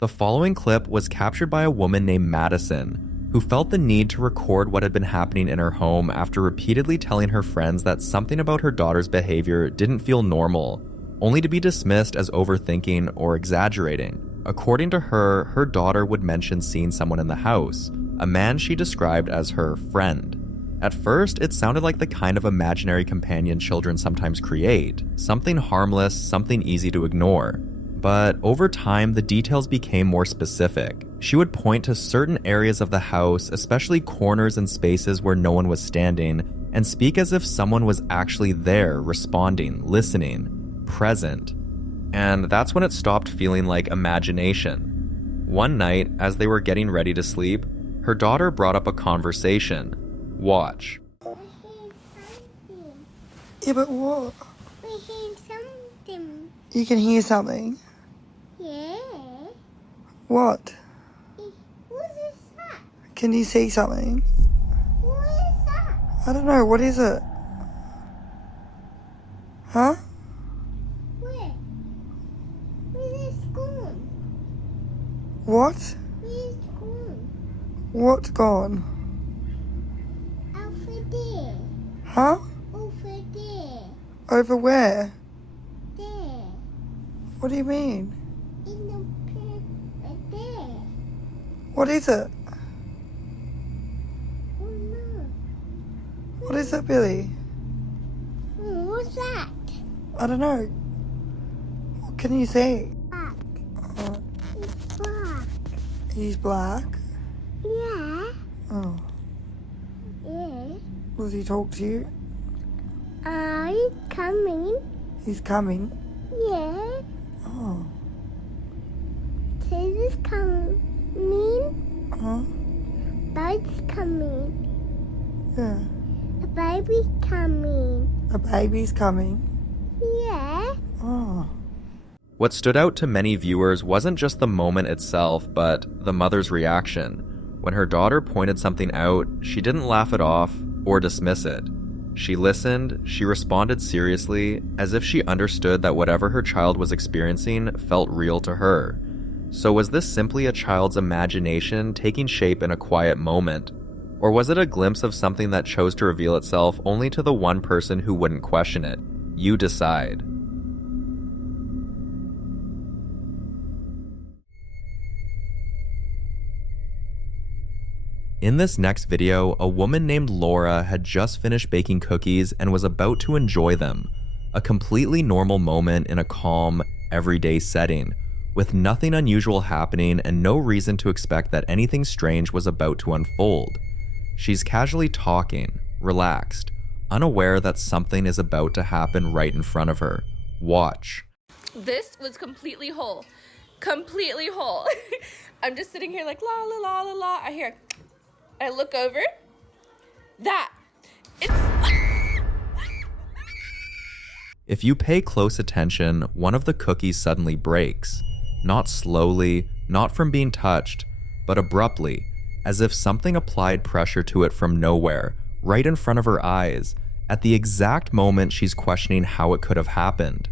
The following clip was captured by a woman named Madison, who felt the need to record what had been happening in her home after repeatedly telling her friends that something about her daughter's behavior didn't feel normal, only to be dismissed as overthinking or exaggerating. According to her, her daughter would mention seeing someone in the house, a man she described as her friend. At first, it sounded like the kind of imaginary companion children sometimes create, something harmless, something easy to ignore. But over time, the details became more specific. She would point to certain areas of the house, especially corners and spaces where no one was standing, and speak as if someone was actually there, responding, listening, present. And that's when it stopped feeling like imagination. One night, as they were getting ready to sleep, her daughter brought up a conversation. Watch. Yeah, but what? We hear something. You can hear something? Yeah. What? What is that? Can you see something? What is that? I don't know. What is it? Huh? Where? Where is it gone? What? Where is it gone? What's gone? Over there. Huh? Over there. Over where? There. What do you mean? In the there. What is it? Oh no. What is it, Billy? What's that? I don't know. What can you see? Black. Oh, It's black. he's black. Yeah. Oh. Yeah. Does he talk to you? It's coming. He's coming. Yeah. Oh. This is coming. Huh? Bird's coming. Yeah. A baby's coming. A baby's coming. Yeah. Oh. What stood out to many viewers wasn't just the moment itself, but the mother's reaction. When her daughter pointed something out, she didn't laugh it off or dismiss it. She listened, she responded seriously, as if she understood that whatever her child was experiencing felt real to her. So was this simply a child's imagination taking shape in a quiet moment? Or was it a glimpse of something that chose to reveal itself only to the one person who wouldn't question it? You decide. In this next video, a woman named Laura had just finished baking cookies and was about to enjoy them. A completely normal moment in a calm, everyday setting, with nothing unusual happening and no reason to expect that anything strange was about to unfold. She's casually talking, relaxed, unaware that something is about to happen right in front of her. Watch. This was completely whole. Completely whole. I'm just sitting here like la la la la la. I hear, I look over. That. It's If you pay close attention, one of the cookies suddenly breaks. Not slowly, not from being touched, but abruptly, as if something applied pressure to it from nowhere, right in front of her eyes, at the exact moment she's questioning how it could have happened.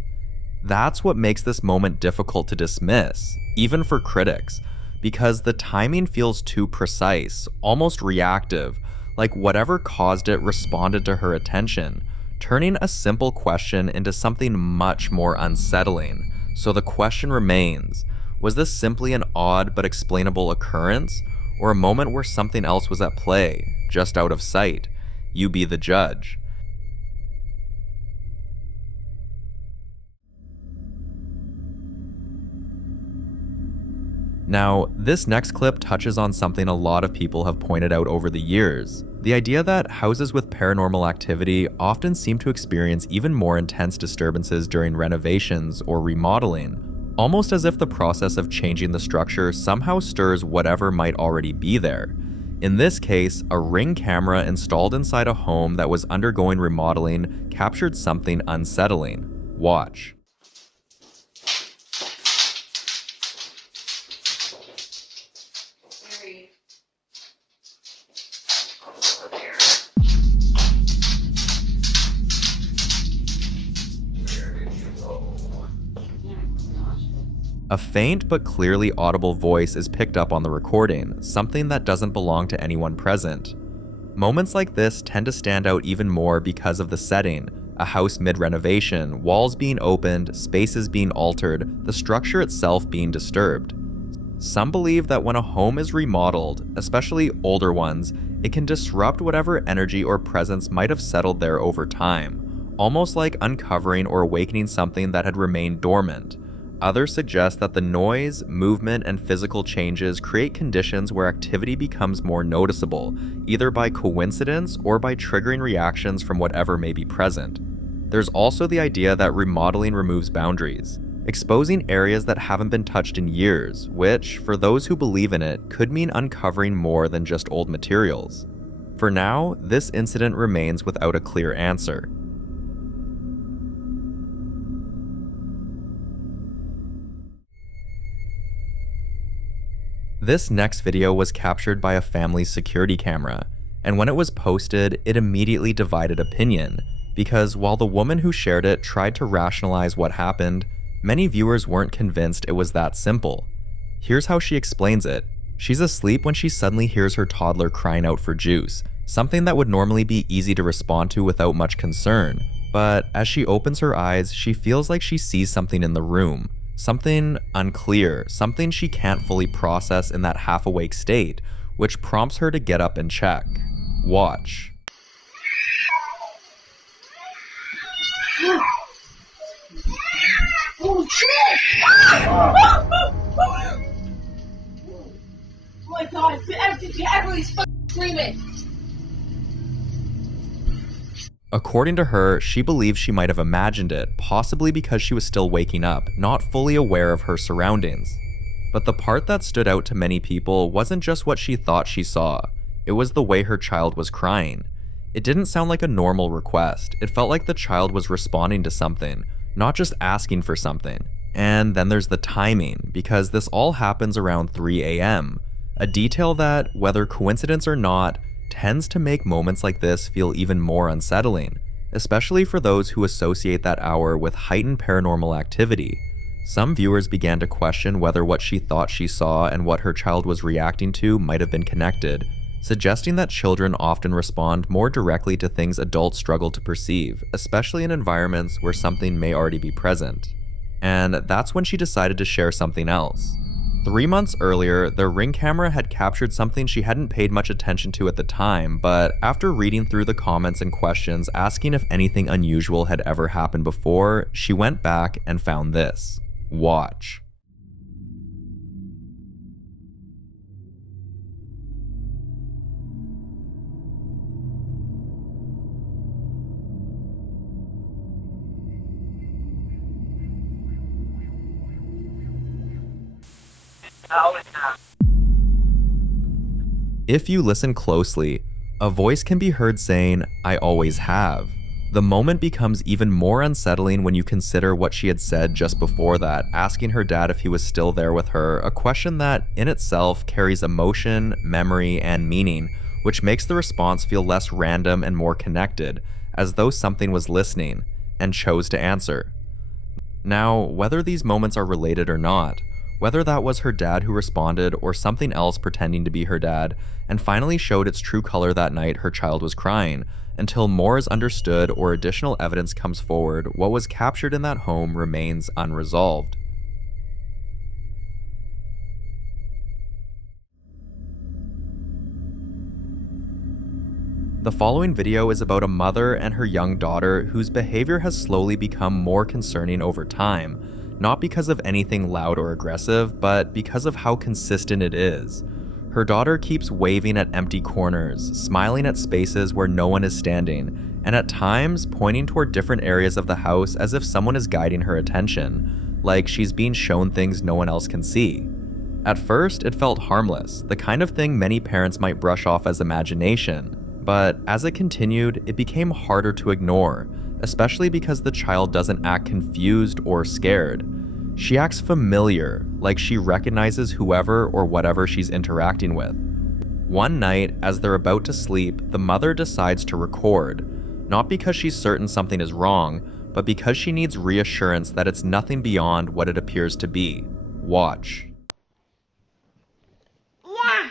That's what makes this moment difficult to dismiss, even for critics, because the timing feels too precise, almost reactive, like whatever caused it responded to her attention, turning a simple question into something much more unsettling. So the question remains, was this simply an odd but explainable occurrence, or a moment where something else was at play, just out of sight? You be the judge. Now, this next clip touches on something a lot of people have pointed out over the years. The idea that houses with paranormal activity often seem to experience even more intense disturbances during renovations or remodeling, almost as if the process of changing the structure somehow stirs whatever might already be there. In this case, a Ring camera installed inside a home that was undergoing remodeling captured something unsettling. Watch. A faint but clearly audible voice is picked up on the recording, something that doesn't belong to anyone present. Moments like this tend to stand out even more because of the setting, a house mid-renovation, walls being opened, spaces being altered, the structure itself being disturbed. Some believe that when a home is remodeled, especially older ones, it can disrupt whatever energy or presence might have settled there over time, almost like uncovering or awakening something that had remained dormant. Others suggest that the noise, movement, and physical changes create conditions where activity becomes more noticeable, either by coincidence or by triggering reactions from whatever may be present. There's also the idea that remodeling removes boundaries, exposing areas that haven't been touched in years, which, for those who believe in it, could mean uncovering more than just old materials. For now, this incident remains without a clear answer. This next video was captured by a family's security camera, and when it was posted, it immediately divided opinion, because while the woman who shared it tried to rationalize what happened, many viewers weren't convinced it was that simple. Here's how she explains it. She's asleep when she suddenly hears her toddler crying out for juice, something that would normally be easy to respond to without much concern, but as she opens her eyes, she feels like she sees something in the room. Something unclear, something she can't fully process in that half-awake state, which prompts her to get up and check. Watch. Oh shit! Oh my god, everybody's fucking screaming! According to her, she believes she might have imagined it, possibly because she was still waking up, not fully aware of her surroundings. But the part that stood out to many people wasn't just what she thought she saw, it was the way her child was crying. It didn't sound like a normal request, it felt like the child was responding to something, not just asking for something. And then there's the timing, because this all happens around 3 a.m., a detail that, whether coincidence or not, tends to make moments like this feel even more unsettling, especially for those who associate that hour with heightened paranormal activity. Some viewers began to question whether what she thought she saw and what her child was reacting to might have been connected, suggesting that children often respond more directly to things adults struggle to perceive, especially in environments where something may already be present. And that's when she decided to share something else. 3 months earlier, the Ring camera had captured something she hadn't paid much attention to at the time, but after reading through the comments and questions asking if anything unusual had ever happened before, she went back and found this. Watch. If you listen closely, a voice can be heard saying, "I always have." The moment becomes even more unsettling when you consider what she had said just before that, asking her dad if he was still there with her, a question that, in itself, carries emotion, memory, and meaning, which makes the response feel less random and more connected, as though something was listening, and chose to answer. Now, whether these moments are related or not, whether that was her dad who responded or something else pretending to be her dad, and finally showed its true color that night her child was crying, until more is understood or additional evidence comes forward, what was captured in that home remains unresolved. The following video is about a mother and her young daughter whose behavior has slowly become more concerning over time, not because of anything loud or aggressive, but because of how consistent it is. Her daughter keeps waving at empty corners, smiling at spaces where no one is standing, and at times pointing toward different areas of the house as if someone is guiding her attention, like she's being shown things no one else can see. At first, it felt harmless, the kind of thing many parents might brush off as imagination, but as it continued, it became harder to ignore, especially because the child doesn't act confused or scared. She acts familiar, like she recognizes whoever or whatever she's interacting with. One night, as they're about to sleep, the mother decides to record, not because she's certain something is wrong, but because she needs reassurance that it's nothing beyond what it appears to be. Watch. Yeah.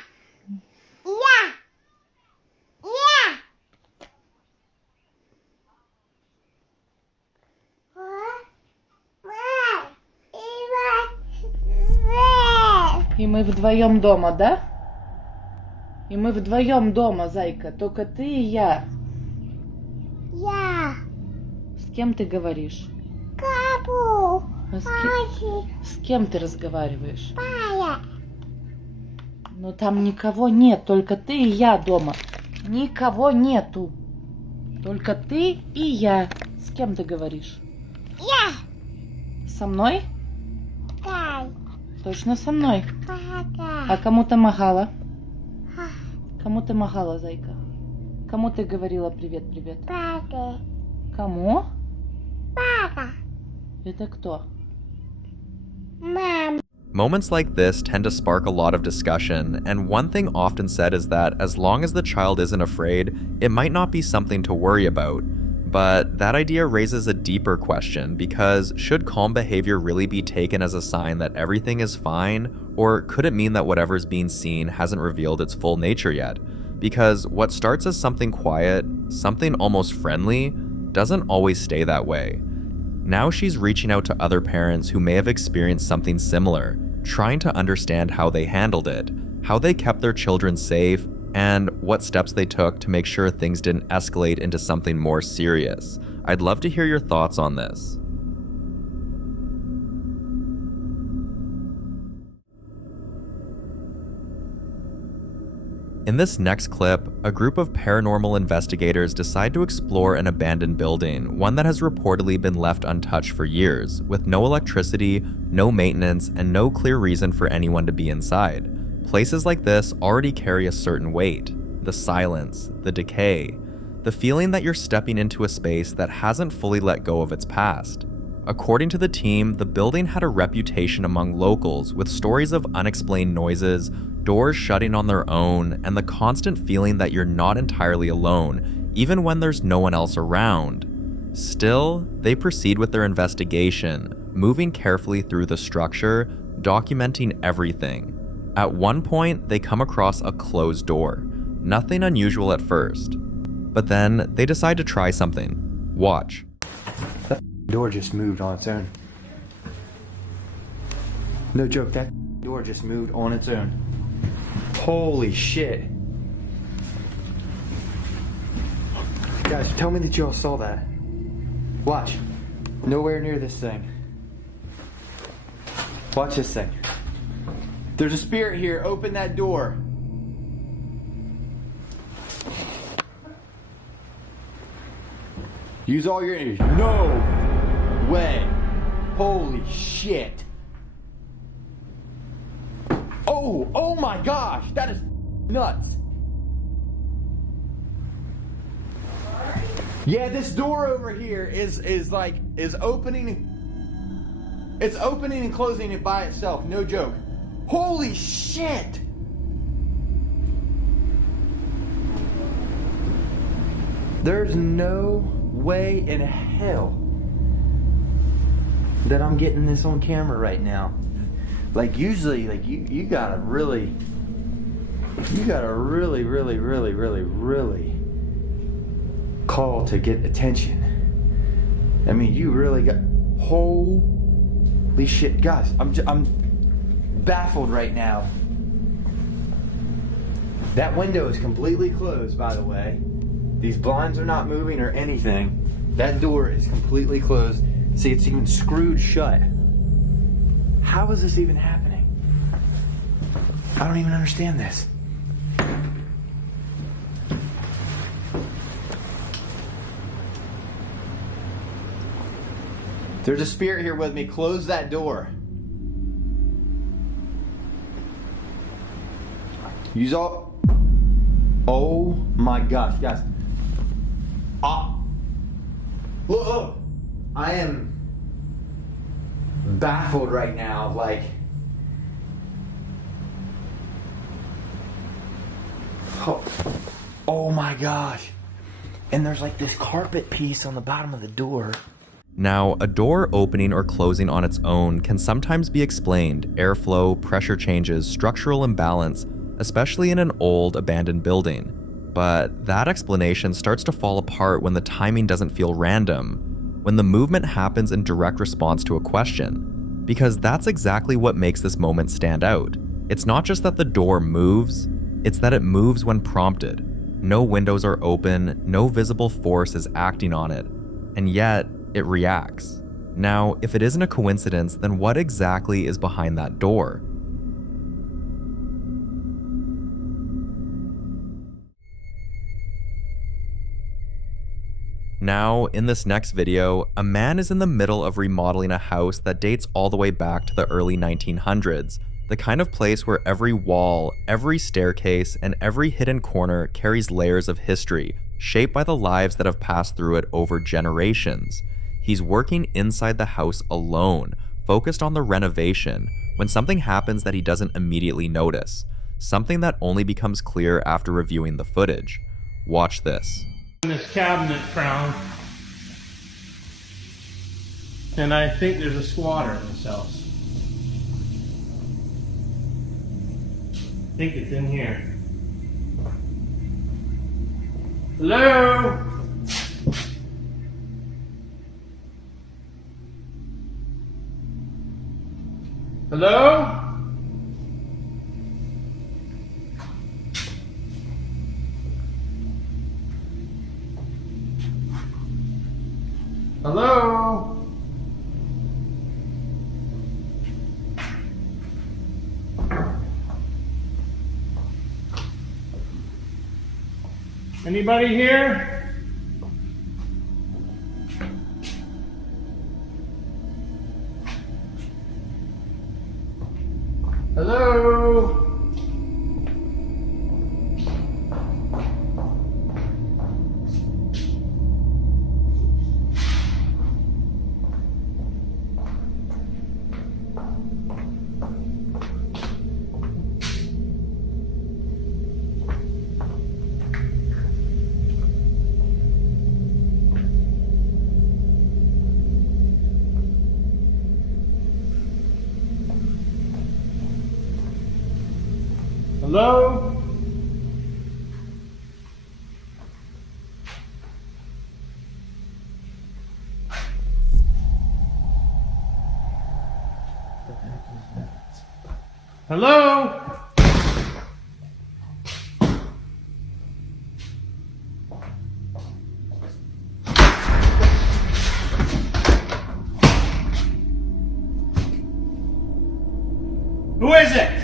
Yeah. Yeah. И мы вдвоем дома, да? И мы вдвоем дома, зайка. Только ты и я. Я. С кем ты говоришь? Капу. А Пати. с кем ты разговариваешь? Пая. Но там никого нет, только ты и я дома. Никого нету. Только ты и я. С кем ты говоришь? Я. Со мной? Дай. Точно со мной. Пага. А кому ты махала? Кому ты махала, зайка? Кому ты говорила привет-привет? Пага. Кому? Пага. Это кто? Мам. Moments like this tend to spark a lot of discussion, and one thing often said is that as long as the child isn't afraid, it might not be something to worry about. But that idea raises a deeper question, because should calm behavior really be taken as a sign that everything is fine, or could it mean that whatever's being seen hasn't revealed its full nature yet? Because what starts as something quiet, something almost friendly, doesn't always stay that way. Now she's reaching out to other parents who may have experienced something similar, trying to understand how they handled it, how they kept their children safe, and what steps they took to make sure things didn't escalate into something more serious. I'd love to hear your thoughts on this. In this next clip, a group of paranormal investigators decide to explore an abandoned building, one that has reportedly been left untouched for years, with no electricity, no maintenance, and no clear reason for anyone to be inside. Places like this already carry a certain weight. The silence, the decay, the feeling that you're stepping into a space that hasn't fully let go of its past. According to the team, the building had a reputation among locals with stories of unexplained noises, doors shutting on their own, and the constant feeling that you're not entirely alone, even when there's no one else around. Still, they proceed with their investigation, moving carefully through the structure, documenting everything. At one point, they come across a closed door. Nothing unusual at first. But then, they decide to try something. Watch. That door just moved on its own. No joke, that door just moved on its own. Holy shit. Guys, tell me that y'all saw that. Watch. Nowhere near this thing. Watch this thing. There's a spirit here. Open that door. Use all your energy. No way. Holy shit. Oh my gosh. That is nuts. Yeah, this door over here is opening. It's opening and closing it by itself. No joke. Holy shit. There's no way in hell that I'm getting this on camera right now. Like usually, like you gotta really call to get attention. I mean, you really got, holy shit, guys, I'm baffled right now. That window is completely closed, by the way. These blinds are not moving or anything. That door is completely closed. See, it's even screwed shut. How is this even happening? I don't even understand this. There's a spirit here with me. Close that door. Use all... Oh my gosh, guys. Look, I am baffled right now, like... Oh my gosh. And there's like this carpet piece on the bottom of the door. Now, a door opening or closing on its own can sometimes be explained: airflow, pressure changes, structural imbalance, especially in an old, abandoned building. But that explanation starts to fall apart when the timing doesn't feel random, when the movement happens in direct response to a question. Because that's exactly what makes this moment stand out. It's not just that the door moves, it's that it moves when prompted. No windows are open, no visible force is acting on it, and yet it reacts. Now, if it isn't a coincidence, then what exactly is behind that door? Now, in this next video, a man is in the middle of remodeling a house that dates all the way back to the early 1900s, the kind of place where every wall, every staircase, and every hidden corner carries layers of history, shaped by the lives that have passed through it over generations. He's working inside the house alone, focused on the renovation, when something happens that he doesn't immediately notice, something that only becomes clear after reviewing the footage. Watch this. This cabinet found, and I think there's a squatter in this house. I think it's in here. Hello? Hello? Hello? Anybody here? Hello? Hello? Hello? Who is it?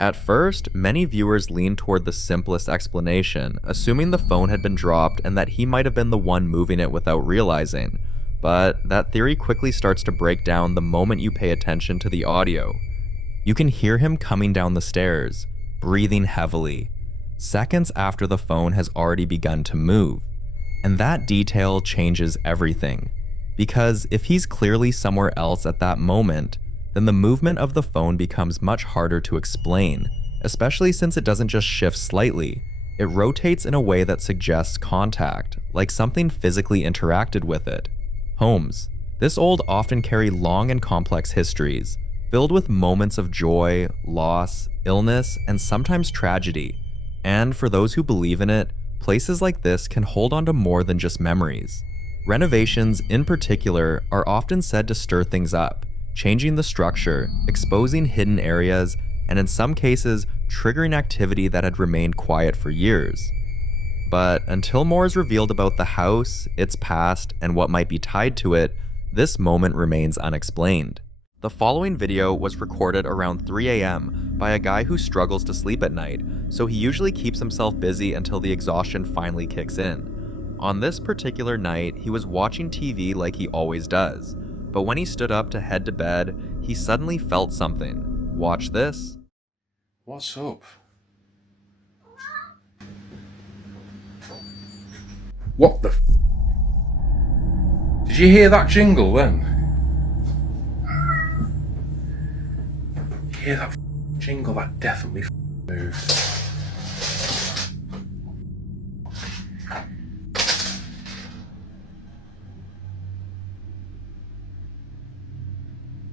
At first, many viewers lean toward the simplest explanation, assuming the phone had been dropped and that he might have been the one moving it without realizing. But that theory quickly starts to break down the moment you pay attention to the audio. You can hear him coming down the stairs, breathing heavily, seconds after the phone has already begun to move. And that detail changes everything. Because if he's clearly somewhere else at that moment, then the movement of the phone becomes much harder to explain, especially since it doesn't just shift slightly. It rotates in a way that suggests contact, like something physically interacted with it. Homes. This old often carry long and complex histories, filled with moments of joy, loss, illness, and sometimes tragedy. And for those who believe in it, places like this can hold on to more than just memories. Renovations, in particular, are often said to stir things up, changing the structure, exposing hidden areas, and in some cases, triggering activity that had remained quiet for years. But until more is revealed about the house, its past, and what might be tied to it, this moment remains unexplained. The following video was recorded around 3 a.m. by a guy who struggles to sleep at night, so he usually keeps himself busy until the exhaustion finally kicks in. On this particular night, he was watching TV like he always does, but when he stood up to head to bed, he suddenly felt something. Watch this. What's up? What the f? Did you hear that jingle then? You hear that jingle? That definitely moved.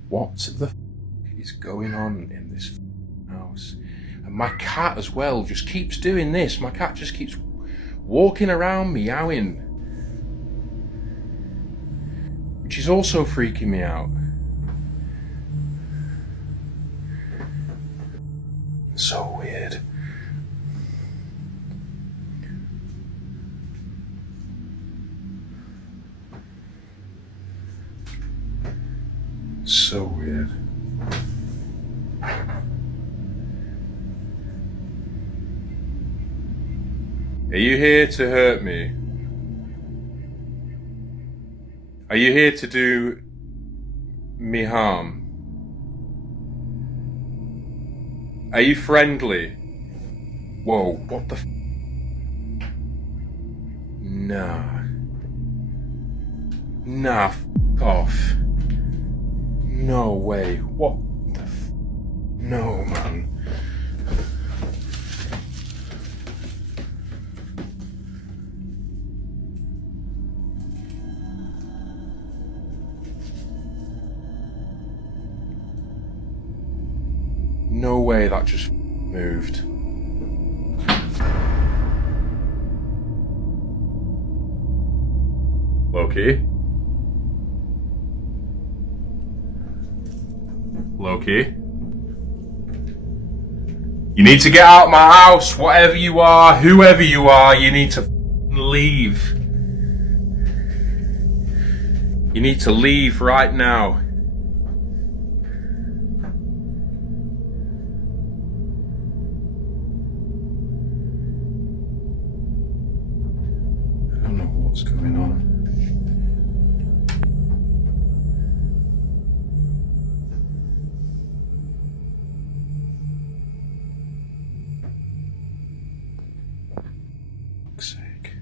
What the f is going on in this house? And my cat as well just keeps doing this. My cat just keeps walking around meowing, which is also freaking me out. So weird. So weird. Are you here to hurt me? Are you here to do me harm? Are you friendly? Whoa, what the f? Nah. Nah, f off. No way. What the f? No, man. No way that just moved. Loki? Loki? You need to get out of my house, whatever you are, whoever you are, you need to leave. You need to leave right now. I don't know what's going on. For fuck's sake.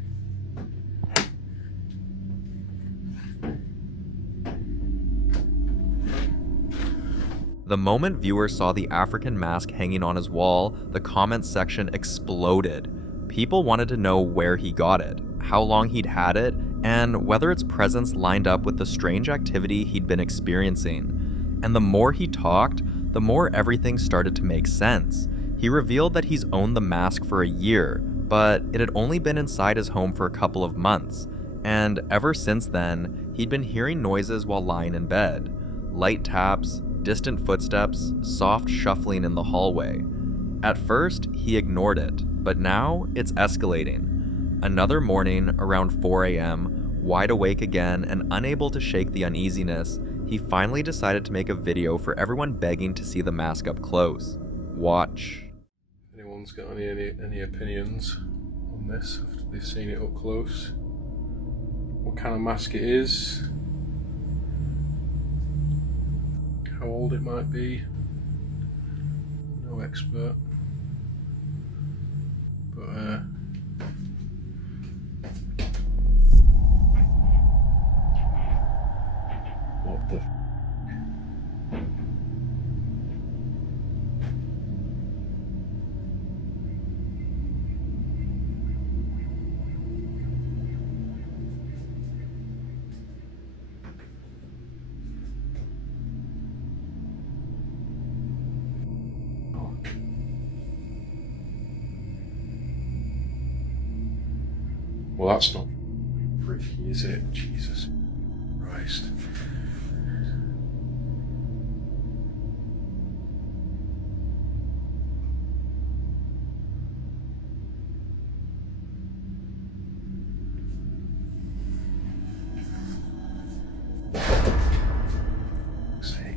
The moment viewers saw the African mask hanging on his wall, the comments section exploded. People wanted to know where he got it, how long he'd had it, and whether its presence lined up with the strange activity he'd been experiencing. And the more he talked, the more everything started to make sense. He revealed that he's owned the mask for a year, but it had only been inside his home for a couple of months. And ever since then, he'd been hearing noises while lying in bed. Light taps, distant footsteps, soft shuffling in the hallway. At first, he ignored it, but now it's escalating. Another morning, around 4 a.m., wide awake again and unable to shake the uneasiness, he finally decided to make a video for everyone begging to see the mask up close. Watch. Anyone's got any opinions on this after they've seen it up close? What kind of mask it is? How old it might be? No expert. But what the Well, that's not freaky, is it? Jesus Christ.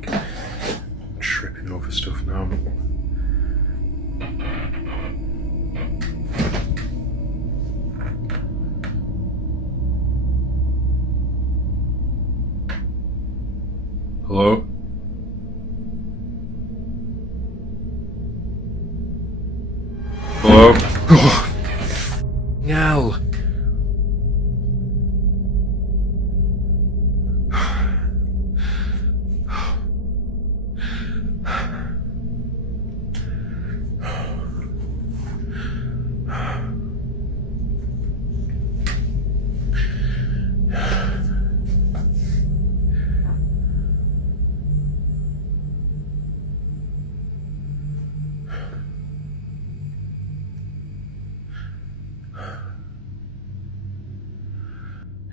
I'm tripping over stuff now. Hello? Hello? Oh, Nell!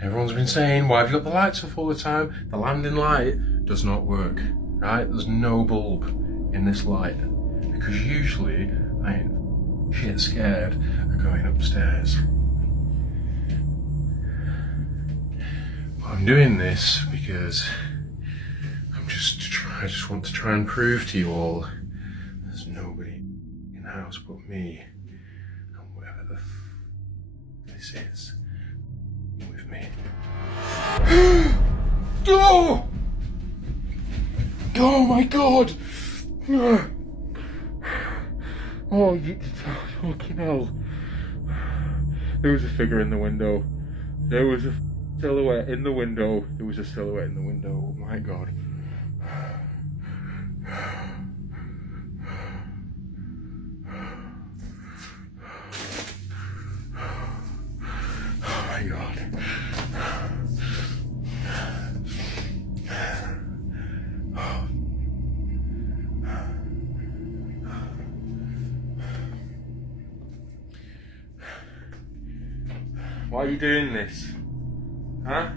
Everyone's been saying, why have you got the lights off all the time? The landing light does not work, right? There's no bulb in this light. Because usually, I ain't shit scared of going upstairs. But I'm doing this because I just want to try and prove to you all there's nobody in the house but me and whatever the this is. Me. Oh! Oh my god! Oh, you fucking hell. There was a figure in the window. There was a silhouette in the window. There was a silhouette in the window. Oh my god. Oh my god. Why are you doing this? Huh?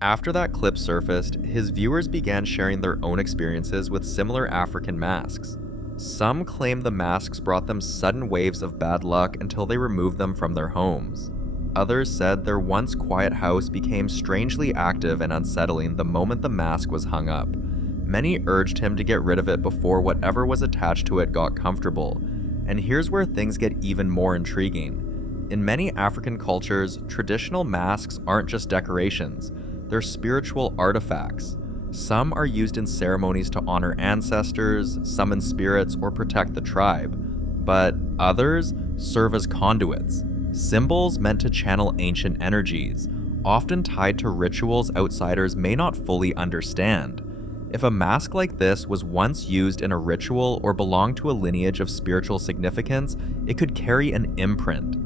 After that clip surfaced, his viewers began sharing their own experiences with similar African masks. Some claimed the masks brought them sudden waves of bad luck until they removed them from their homes. Others said their once quiet house became strangely active and unsettling the moment the mask was hung up. Many urged him to get rid of it before whatever was attached to it got comfortable. And here's where things get even more intriguing. In many African cultures, traditional masks aren't just decorations. They're spiritual artifacts. Some are used in ceremonies to honor ancestors, summon spirits, or protect the tribe. But others serve as conduits, symbols meant to channel ancient energies, often tied to rituals outsiders may not fully understand. If a mask like this was once used in a ritual or belonged to a lineage of spiritual significance, it could carry an imprint,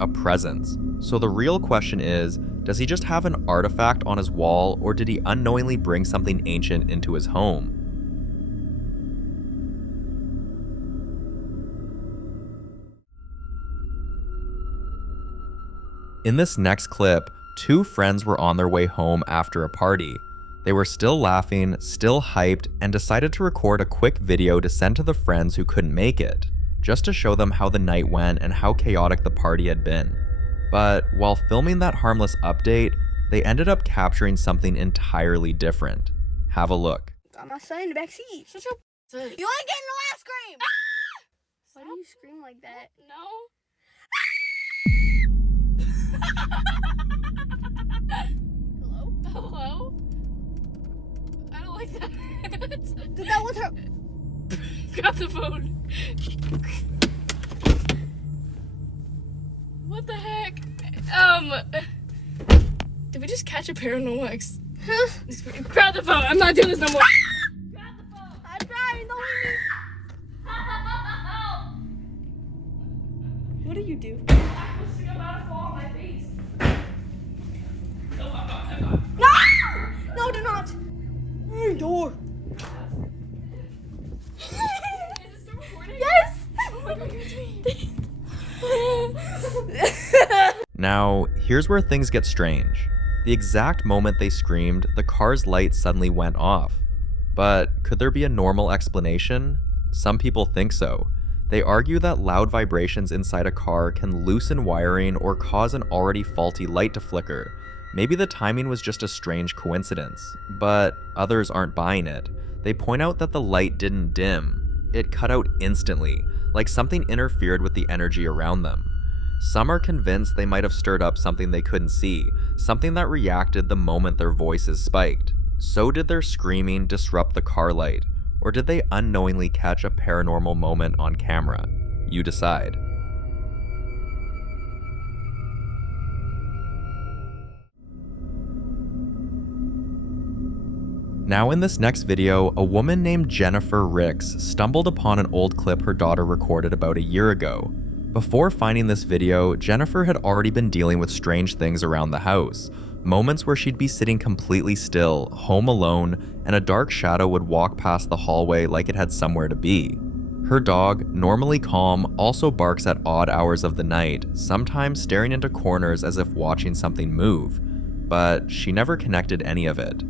a presence. So the real question is, does he just have an artifact on his wall, or did he unknowingly bring something ancient into his home? In this next clip, two friends were on their way home after a party. They were still laughing, still hyped, and decided to record a quick video to send to the friends who couldn't make it, just to show them how the night went and how chaotic the party had been. But while filming that harmless update, they ended up capturing something entirely different. Have a look. Got my son in the back seat. Shut your You ain't getting no ice cream! Why do you scream like that? No. Hello? Hello? I don't like that. Dude, that was her. Grab the phone. What the heck? Did we just catch a paranormal X? Huh? Grab the phone. I'm not doing this no more. Grab the phone. I'm trying. Don't leave me. What do you do? I'm about to fall on my face. No, I'm not. No! No, do not. Hey, door. Is it still recording? Yes. Oh my god, it's me. Now, here's where things get strange. The exact moment they screamed, the car's light suddenly went off. But could there be a normal explanation? Some people think so. They argue that loud vibrations inside a car can loosen wiring or cause an already faulty light to flicker. Maybe the timing was just a strange coincidence, but others aren't buying it. They point out that the light didn't dim. It cut out instantly, like something interfered with the energy around them. Some are convinced they might have stirred up something they couldn't see, something that reacted the moment their voices spiked. So did their screaming disrupt the car light, or did they unknowingly catch a paranormal moment on camera? You decide. Now in this next video, a woman named Jennifer Ricks stumbled upon an old clip her daughter recorded about a year ago. Before finding this video, Jennifer had already been dealing with strange things around the house. Moments where she'd be sitting completely still, home alone, and a dark shadow would walk past the hallway like it had somewhere to be. Her dog, normally calm, also barks at odd hours of the night, sometimes staring into corners as if watching something move. But she never connected any of it.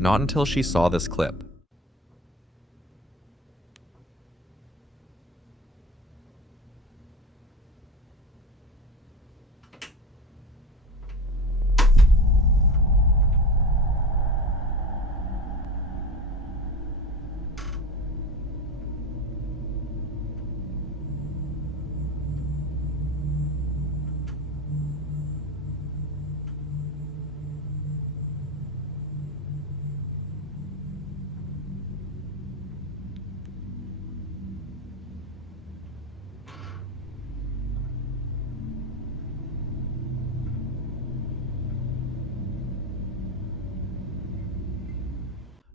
Not until she saw this clip.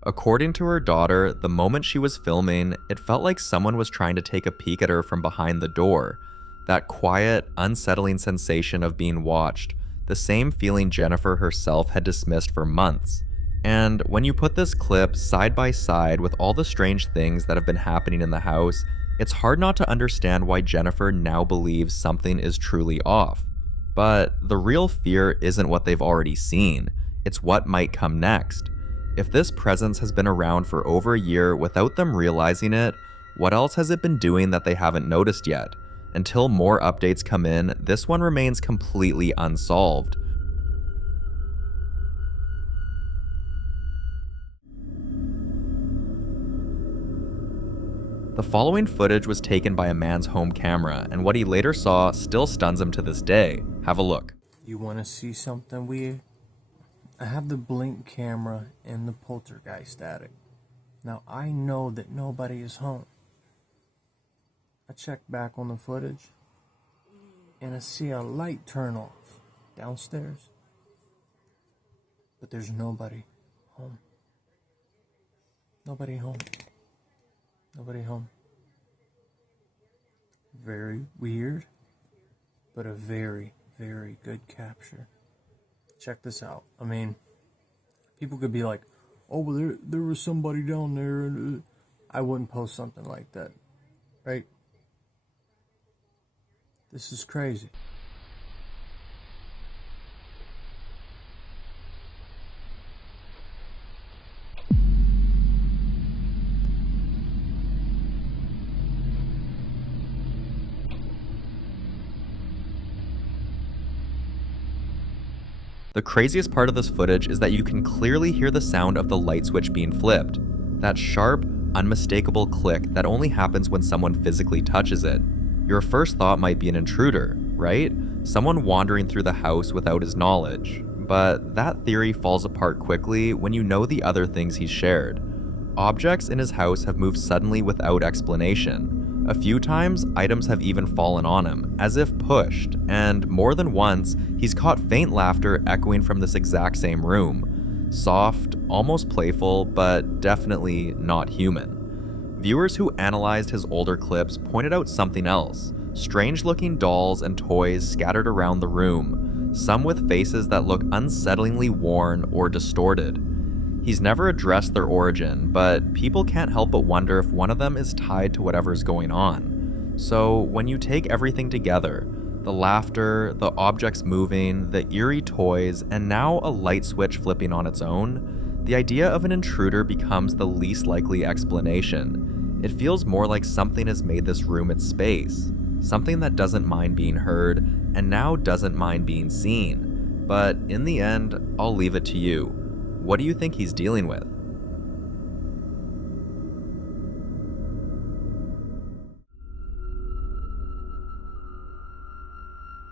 According to her daughter, the moment she was filming, it felt like someone was trying to take a peek at her from behind the door. That quiet, unsettling sensation of being watched, the same feeling Jennifer herself had dismissed for months. And when you put this clip side by side with all the strange things that have been happening in the house, it's hard not to understand why Jennifer now believes something is truly off. But the real fear isn't what they've already seen, it's what might come next. If this presence has been around for over a year without them realizing it, what else has it been doing that they haven't noticed yet? Until more updates come in, this one remains completely unsolved. The following footage was taken by a man's home camera, and what he later saw still stuns him to this day. Have a look. You want to see something weird? I have the blink camera and the poltergeist static. Now I know that nobody is home. I check back on the footage and I see a light turn off downstairs. But there's nobody home. Nobody home. Nobody home. Very weird, but a very, very good capture. Check this out. I mean, people could be like, oh, well, there was somebody down there, and I wouldn't post something like that, right? This is crazy. The craziest part of this footage is that you can clearly hear the sound of the light switch being flipped. That sharp, unmistakable click that only happens when someone physically touches it. Your first thought might be an intruder, right? Someone wandering through the house without his knowledge. But that theory falls apart quickly when you know the other things he's shared. objects in his house have moved suddenly without explanation. A few times, items have even fallen on him, as if pushed, and more than once, he's caught faint laughter echoing from this exact same room. Soft, almost playful, but definitely not human. Viewers who analyzed his older clips pointed out something else: strange-looking dolls and toys scattered around the room, some with faces that look unsettlingly worn or distorted. He's never addressed their origin, but people can't help but wonder if one of them is tied to whatever's going on. So when you take everything together, the laughter, the objects moving, the eerie toys, and now a light switch flipping on its own, the idea of an intruder becomes the least likely explanation. It feels more like something has made this room its space, something that doesn't mind being heard, and now doesn't mind being seen. But in the end, I'll leave it to you. What do you think he's dealing with?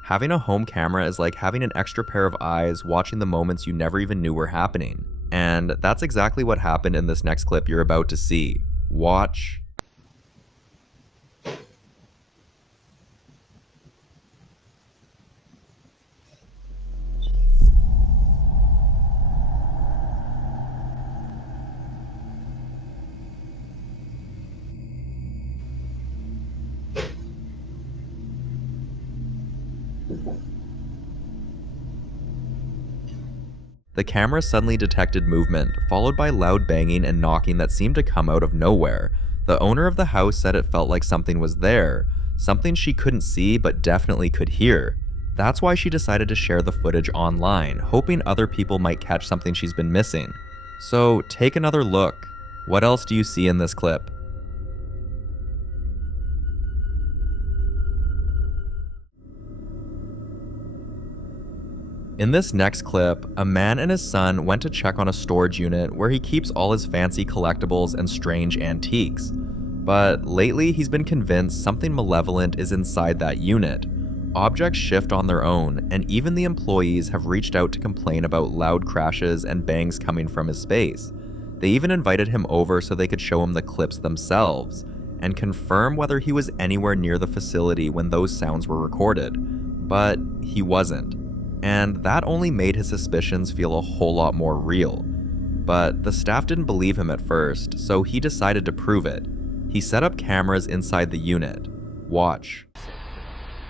Having a home camera is like having an extra pair of eyes watching the moments you never even knew were happening. And that's exactly what happened in this next clip you're about to see. Watch. The camera suddenly detected movement, followed by loud banging and knocking that seemed to come out of nowhere. The owner of the house said it felt like something was there, something she couldn't see but definitely could hear. That's why she decided to share the footage online, hoping other people might catch something she's been missing. So take another look. What else do you see in this clip? In this next clip, a man and his son went to check on a storage unit where he keeps all his fancy collectibles and strange antiques. But lately he's been convinced something malevolent is inside that unit. Objects shift on their own, and even the employees have reached out to complain about loud crashes and bangs coming from his space. They even invited him over so they could show him the clips themselves, and confirm whether he was anywhere near the facility when those sounds were recorded. But he wasn't. And that only made his suspicions feel a whole lot more real. But the staff didn't believe him at first, so he decided to prove it. He set up cameras inside the unit. Watch.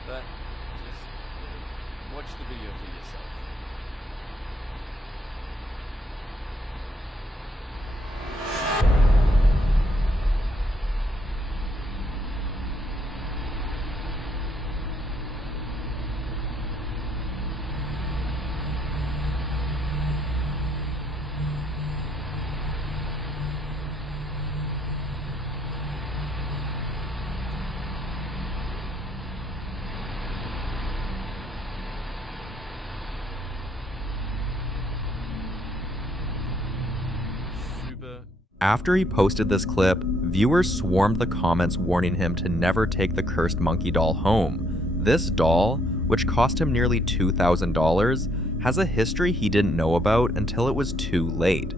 But just watch the video for yourself. After he posted this clip, viewers swarmed the comments warning him to never take the cursed monkey doll home. This doll, which cost him nearly $2,000, has a history he didn't know about until it was too late.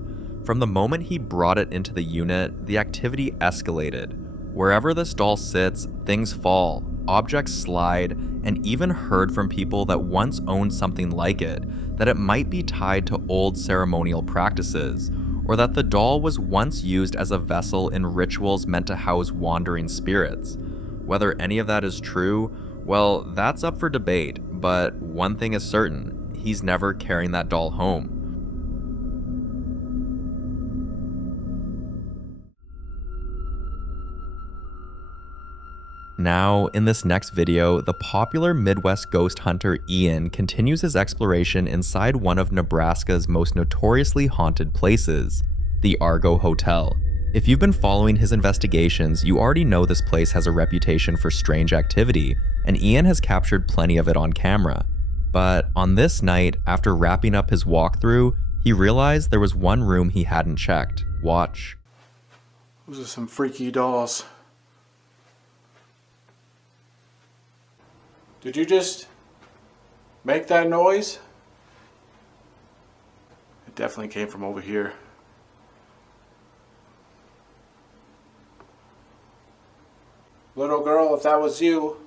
From the moment he brought it into the unit, the activity escalated. Wherever this doll sits, things fall, objects slide, and even heard from people that once owned something like it, that it might be tied to old ceremonial practices, or that the doll was once used as a vessel in rituals meant to house wandering spirits. Whether any of that is true, well, that's up for debate, but one thing is certain, he's never carrying that doll home. Now, in this next video, the popular Midwest ghost hunter Ian continues his exploration inside one of Nebraska's most notoriously haunted places, the Argo Hotel. If you've been following his investigations, you already know this place has a reputation for strange activity, and Ian has captured plenty of it on camera. But on this night, after wrapping up his walkthrough, he realized there was one room he hadn't checked. Watch. Those are some freaky dolls. Did you just make that noise? It definitely came from over here. Little girl, if that was you,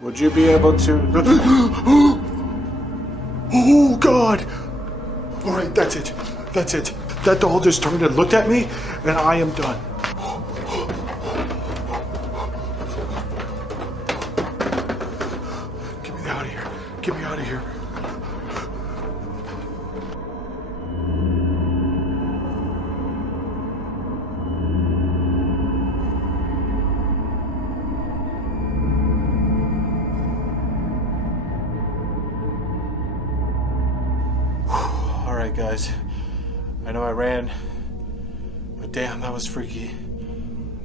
would you be able to... Oh, God! Alright, that's it. That's it. That doll just turned and looked at me, and I am done. Get me out of here. Get me out of here. Alright, guys. I know I ran, but damn, that was freaky.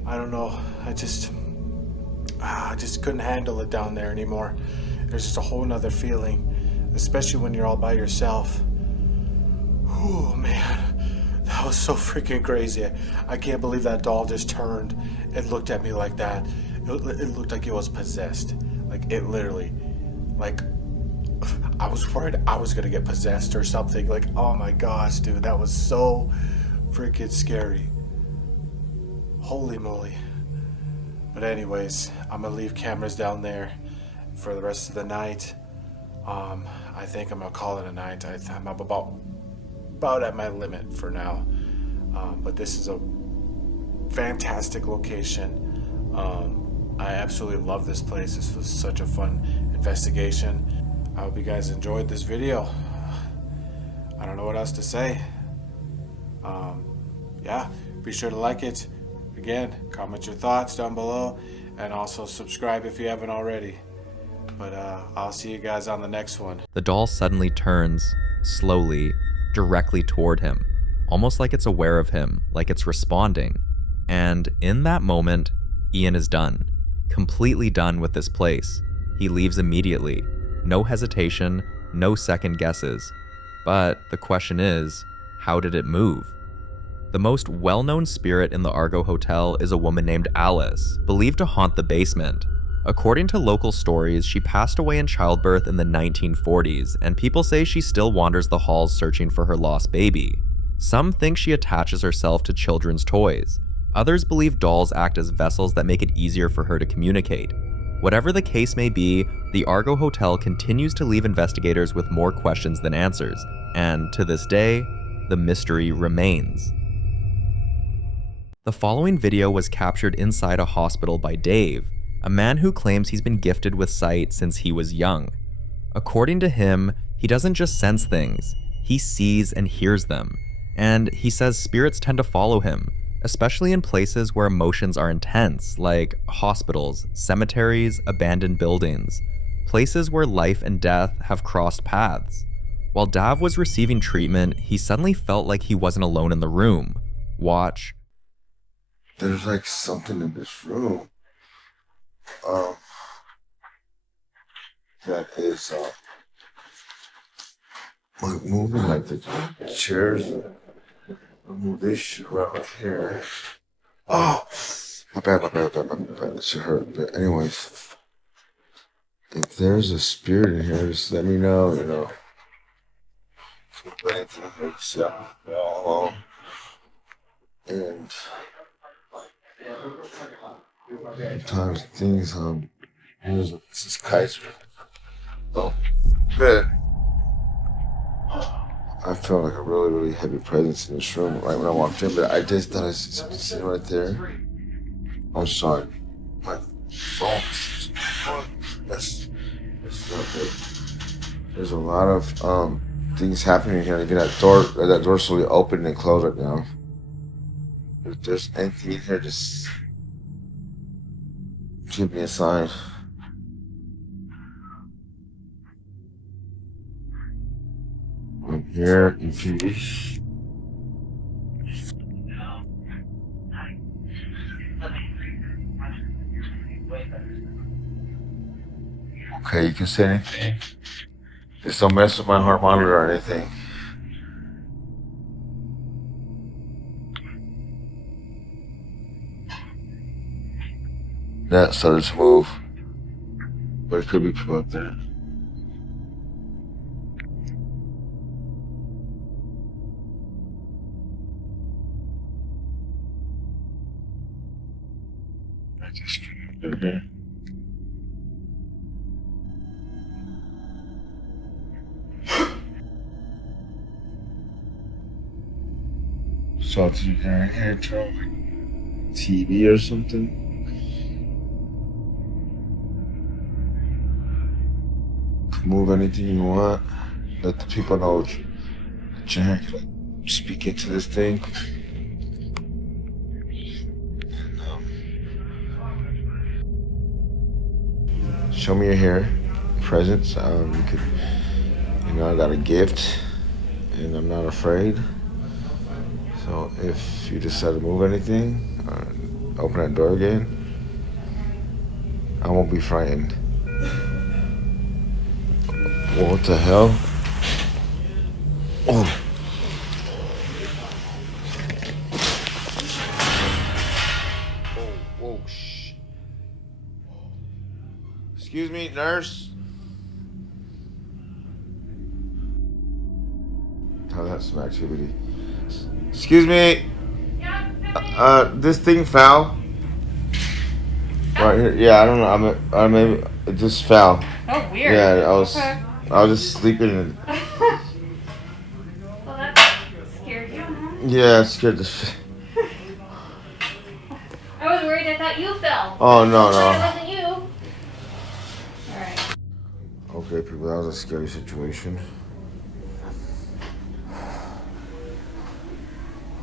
I don't know. I just couldn't handle it down there anymore. There's just a whole nother feeling, especially when you're all by yourself. Oh man, that was so freaking crazy. I can't believe that doll just turned and looked at me like that. It looked like it was possessed. Like it literally, like I was worried I was gonna get possessed or something. Like, oh my gosh, dude, that was so freaking scary. Holy moly. But anyways, I'm gonna leave cameras down there for the rest of the night. I think I'm gonna call it a night. I'm about at my limit for now. But this is a fantastic location. I absolutely love this place. This was such a fun investigation. I hope you guys enjoyed this video. I don't know what else to say. Yeah, be sure to like it. Again, comment your thoughts down below, and also subscribe if you haven't already. But I'll see you guys on the next one. The doll suddenly turns, slowly, directly toward him, almost like it's aware of him, like it's responding. And in that moment, Ian is done. Completely done with this place. He leaves immediately. No hesitation, no second guesses. But the question is, how did it move? The most well-known spirit in the Argo Hotel is a woman named Alice, believed to haunt the basement. According to local stories, she passed away in childbirth in the 1940s, and people say she still wanders the halls searching for her lost baby. Some think she attaches herself to children's toys. Others believe dolls act as vessels that make it easier for her to communicate. Whatever the case may be, the Argo Hotel continues to leave investigators with more questions than answers, and to this day, the mystery remains. The following video was captured inside a hospital by Dave, a man who claims he's been gifted with sight since he was young. According to him, he doesn't just sense things, he sees and hears them, and he says spirits tend to follow him, especially in places where emotions are intense, like hospitals, cemeteries, abandoned buildings, places where life and death have crossed paths. While Dav was receiving treatment, he suddenly felt like he wasn't alone in the room. Watch. There's like something in this room that is like moving, like the chairs. Move this shit around here. Oh, my bad. That shit hurt. But anyways, if there's a spirit in here, just let me know. You know. And sometimes things this is Kaiser. Oh, good. I felt like a really heavy presence in this room right when I walked in, but I just thought I see something sitting right there. I'm sorry. My phone. That's not good. There's a lot of things happening here. Even that door slowly opened and closed right now. If there's anything in here, just give me a sign. I'm here, confused. Okay, you can say anything. Just don't mess with my heart monitor or anything. That started to move, but it could be people up there. I just came here. So did you go here to like TV or something? Move anything you want. Let the people know that you're here. Like, speak into this thing. Show me your hair, presents. You could, I got a gift, and I'm not afraid. So if you decide to move anything, or open that door again, I won't be frightened. What the hell? Oh. Whoa, shh. Excuse me, nurse. Oh, that's some activity. Excuse me. This thing fell. Right here. Yeah, I don't know. I maybe it just fell. Oh, weird. Yeah, Okay. I was just sleeping. And Well, that scared you, huh? yeah, it scared the shit. I was worried. I thought you fell. Oh, no. It wasn't you. Alright. Okay, people, that was a scary situation.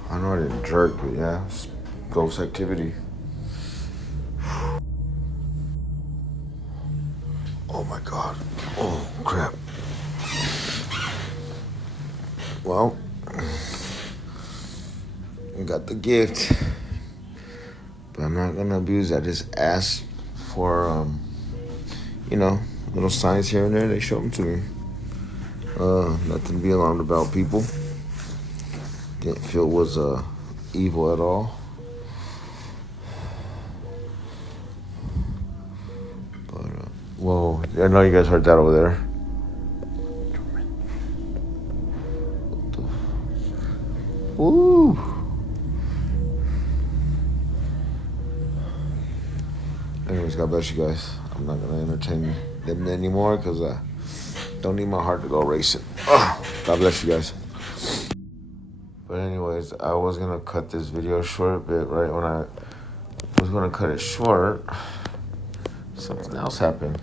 I know I didn't jerk, but yeah, it's ghost activity. Oh my god. Oh, crap. Well, I got the gift, but I'm not gonna abuse that. Just ask for, little signs here and there. They show them to me. Nothing to be alarmed about, people. Didn't feel it was evil at all. But, whoa, I know you guys heard that over there. Woo! Anyways, God bless you guys. I'm not gonna entertain them anymore because I don't need my heart to go racing. God bless you guys. But anyways, I was gonna cut this video short, but right when I was gonna cut it short, something else happened.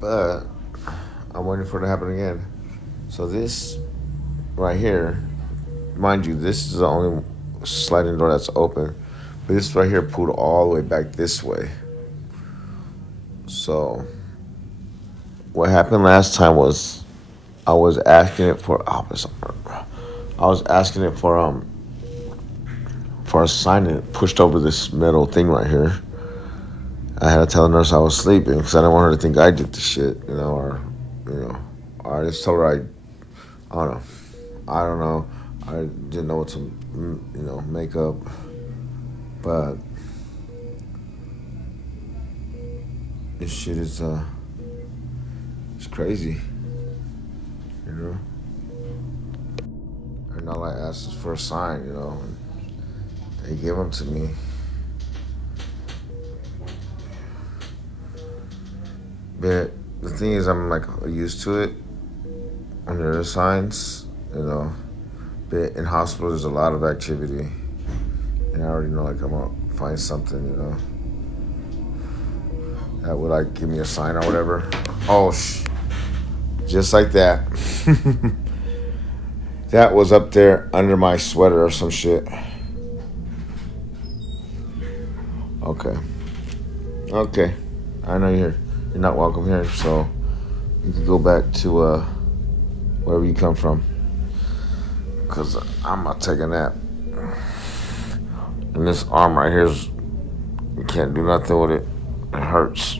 But I'm waiting for it to happen again. So this right here, mind you, this is the only sliding door that's open. But this right here pulled all the way back this way. So what happened last time was I was asking it for a sign, and it pushed over this metal thing right here. I had to tell the nurse I was sleeping because I didn't want her to think I did the shit, or I just told her I don't know. I didn't know what to, make up, but this shit is, it's crazy, And all I asked is for a sign, and they give them to me. But the thing is, I'm like used to it when there are signs, But in hospitals, there's a lot of activity, and I already know like I'm gonna find something, that would like give me a sign or whatever. Oh, just like that. That was up there under my sweater or some shit. Okay. I know you're not welcome here, so you can go back to wherever you come from. Cause I'm gonna take a nap. And this arm right here you can't do nothing with it. It hurts.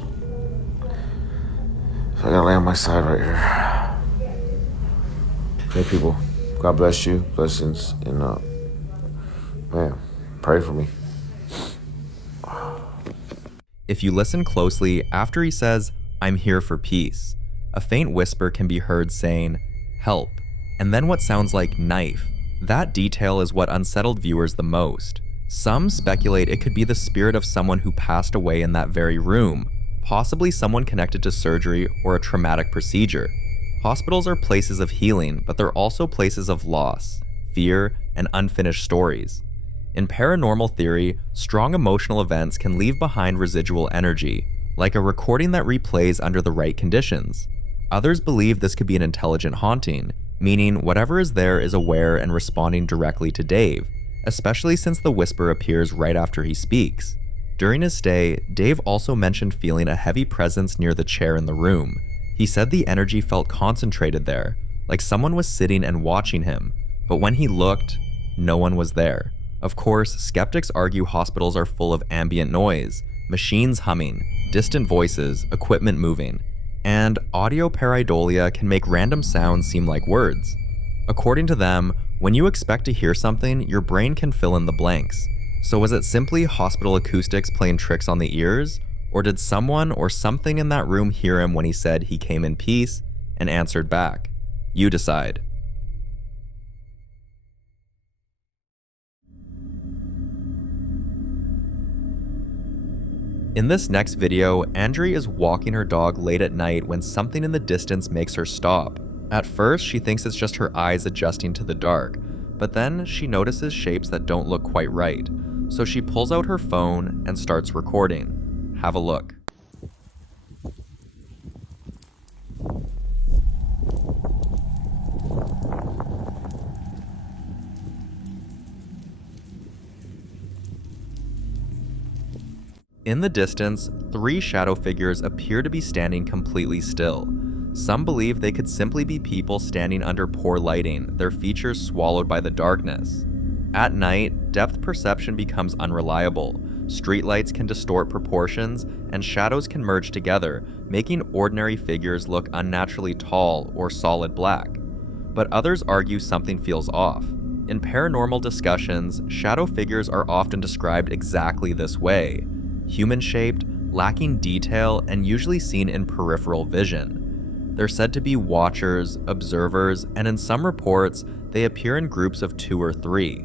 So I gotta lay on my side right here. Hey people, God bless you, blessings, and man, pray for me. If you listen closely, after he says, "I'm here for peace," a faint whisper can be heard saying, "Help," and then what sounds like knife, That detail is what unsettled viewers the most. Some speculate it could be the spirit of someone who passed away in that very room, possibly someone connected to surgery or a traumatic procedure. Hospitals are places of healing, but they're also places of loss, fear, and unfinished stories. In paranormal theory, strong emotional events can leave behind residual energy, like a recording that replays under the right conditions. Others believe this could be an intelligent haunting, meaning whatever is there is aware and responding directly to Dave, especially since the whisper appears right after he speaks. During his stay, Dave also mentioned feeling a heavy presence near the chair in the room. He said the energy felt concentrated there, like someone was sitting and watching him, but when he looked, no one was there. Of course, skeptics argue hospitals are full of ambient noise, machines humming, distant voices, equipment moving, and audio pareidolia can make random sounds seem like words. According to them, when you expect to hear something, your brain can fill in the blanks. So was it simply hospital acoustics playing tricks on the ears? Or did someone or something in that room hear him when he said he came in peace and answered back? You decide. In this next video, Andrea is walking her dog late at night when something in the distance makes her stop. At first, she thinks it's just her eyes adjusting to the dark, but then she notices shapes that don't look quite right. So she pulls out her phone and starts recording. Have a look. In the distance, 3 shadow figures appear to be standing completely still. Some believe they could simply be people standing under poor lighting, their features swallowed by the darkness. At night, depth perception becomes unreliable. Streetlights can distort proportions, and shadows can merge together, making ordinary figures look unnaturally tall or solid black. But others argue something feels off. In paranormal discussions, shadow figures are often described exactly this way: human-shaped, lacking detail, and usually seen in peripheral vision. They're said to be watchers, observers, and in some reports, they appear in groups of 2 or 3.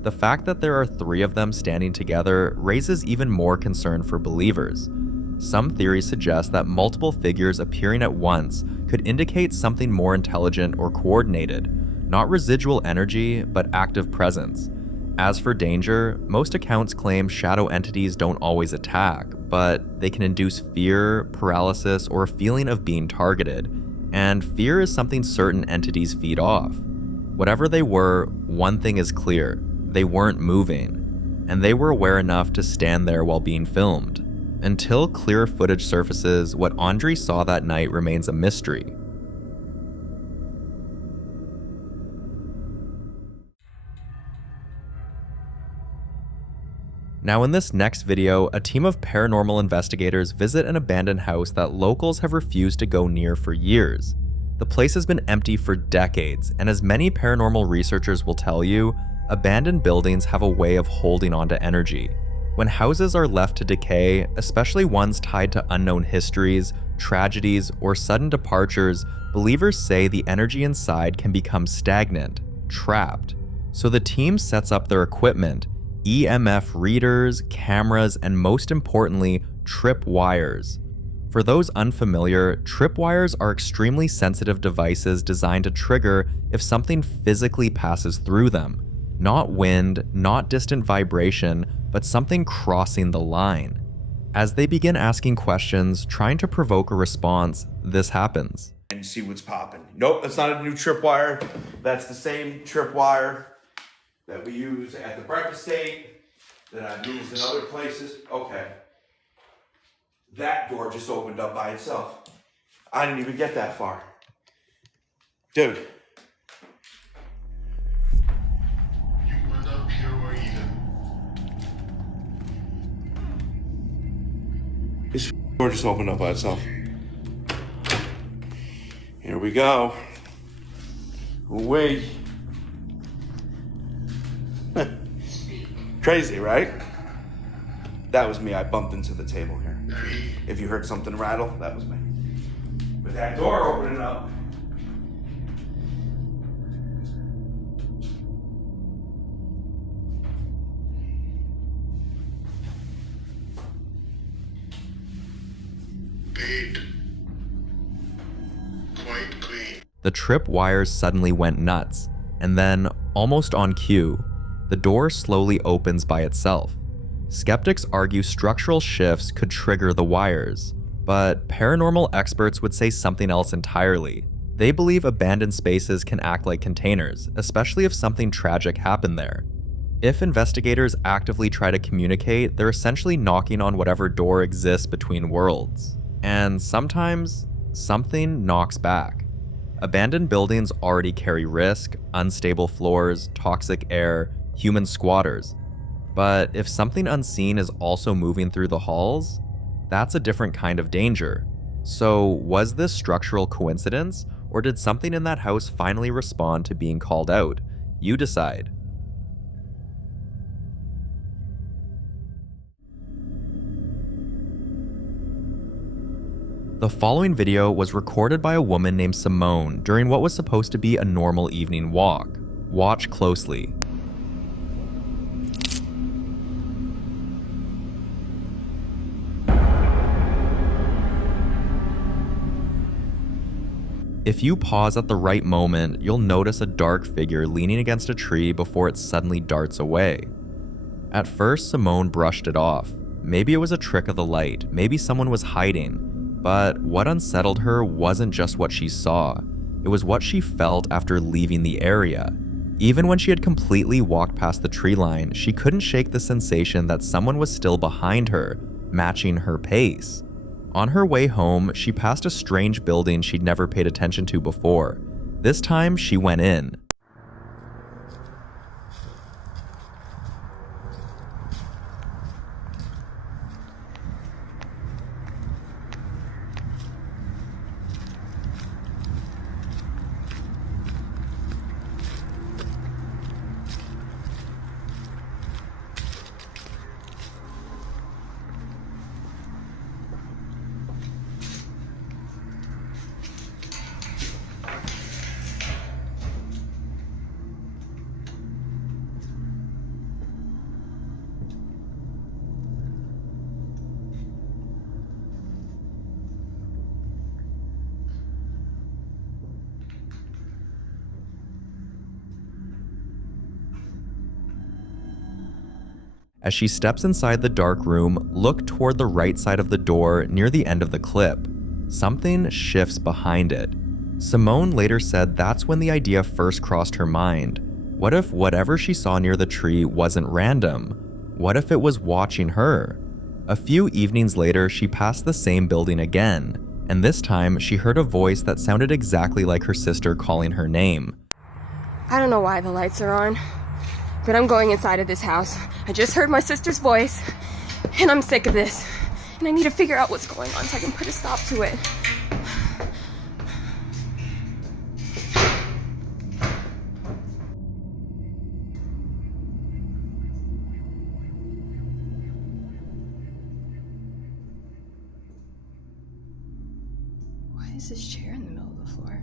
The fact that there are 3 of them standing together raises even more concern for believers. Some theories suggest that multiple figures appearing at once could indicate something more intelligent or coordinated, not residual energy, but active presence. As for danger, most accounts claim shadow entities don't always attack, but they can induce fear, paralysis, or a feeling of being targeted, and fear is something certain entities feed off. Whatever they were, one thing is clear: they weren't moving, and they were aware enough to stand there while being filmed. Until clearer footage surfaces, what Andre saw that night remains a mystery. Now in this next video, a team of paranormal investigators visit an abandoned house that locals have refused to go near for years. The place has been empty for decades, and as many paranormal researchers will tell you, abandoned buildings have a way of holding onto energy. When houses are left to decay, especially ones tied to unknown histories, tragedies, or sudden departures, believers say the energy inside can become stagnant, trapped. So the team sets up their equipment: EMF readers, cameras, and most importantly, trip wires. For those unfamiliar, tripwires are extremely sensitive devices designed to trigger if something physically passes through them. Not wind, not distant vibration, but something crossing the line. As they begin asking questions, trying to provoke a response, this happens. And see what's popping. Nope, that's not a new tripwire. That's the same tripwire that we use at the breakfast date, that I've used in other places. Okay. That door just opened up by itself. I didn't even get that far. Dude. You went up here or either. This door just opened up by itself. Here we go. Wait. Crazy, right? That was me. I bumped into the table here. If you heard something rattle, that was me. But that door opening up. Quite clean. The trip wires suddenly went nuts, and then, almost on cue, the door slowly opens by itself. Skeptics argue structural shifts could trigger the wires, but paranormal experts would say something else entirely. They believe abandoned spaces can act like containers, especially if something tragic happened there. If investigators actively try to communicate, they're essentially knocking on whatever door exists between worlds. And sometimes, something knocks back. Abandoned buildings already carry risk, unstable floors, toxic air, human squatters. But if something unseen is also moving through the halls, that's a different kind of danger. So was this structural coincidence, or did something in that house finally respond to being called out? You decide. The following video was recorded by a woman named Simone during what was supposed to be a normal evening walk. Watch closely. If you pause at the right moment, you'll notice a dark figure leaning against a tree before it suddenly darts away. At first, Simone brushed it off. Maybe it was a trick of the light, maybe someone was hiding. But what unsettled her wasn't just what she saw, it was what she felt after leaving the area. Even when she had completely walked past the tree line, she couldn't shake the sensation that someone was still behind her, matching her pace. On her way home, she passed a strange building she'd never paid attention to before. This time, she went in. As she steps inside the dark room, look toward the right side of the door near the end of the clip. Something shifts behind it. Simone later said that's when the idea first crossed her mind. What if whatever she saw near the tree wasn't random? What if it was watching her? A few evenings later, she passed the same building again, and this time she heard a voice that sounded exactly like her sister calling her name. I don't know why the lights are on, but I'm going inside of this house. I just heard my sister's voice, and I'm sick of this. And I need to figure out what's going on so I can put a stop to it. Why is this chair in the middle of the floor?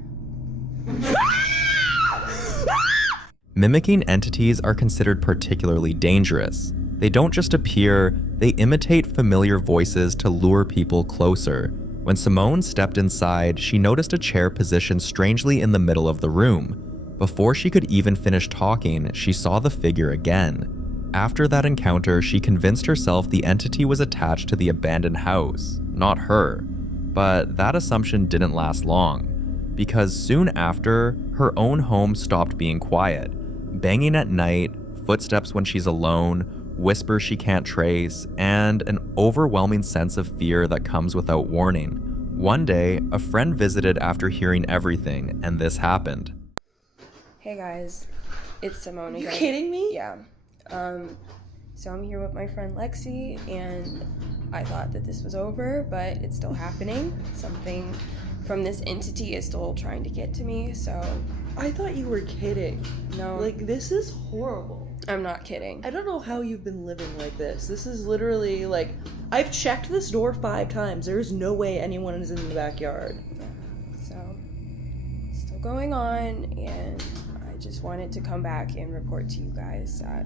Mimicking entities are considered particularly dangerous. They don't just appear, they imitate familiar voices to lure people closer. When Simone stepped inside, she noticed a chair positioned strangely in the middle of the room. Before she could even finish talking, she saw the figure again. After that encounter, she convinced herself the entity was attached to the abandoned house, not her. But that assumption didn't last long, because soon after, her own home stopped being quiet. Banging at night, footsteps when she's alone, whispers she can't trace, and an overwhelming sense of fear that comes without warning. One day, a friend visited after hearing everything, and this happened. Hey guys, it's Simone again. You kidding me? Yeah. So I'm here with my friend Lexi, and I thought that this was over, but it's still happening. Something from this entity is still trying to get to me, so... I thought you were kidding. No. Like, this is horrible. I'm not kidding. I don't know how you've been living like this. This is literally, like, I've checked this door 5 times. There is no way anyone is in the backyard. Yeah. So, still going on, and I just wanted to come back and report to you guys that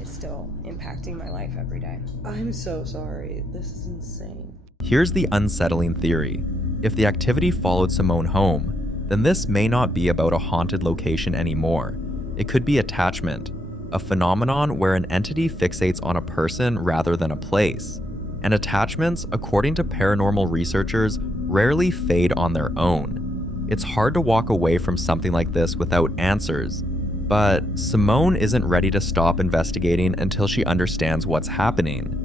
it's still impacting my life every day. I'm so sorry. This is insane. Here's the unsettling theory. If the activity followed Simone home, then this may not be about a haunted location anymore. It could be attachment, a phenomenon where an entity fixates on a person rather than a place. And attachments, according to paranormal researchers, rarely fade on their own. It's hard to walk away from something like this without answers, but Simone isn't ready to stop investigating until she understands what's happening.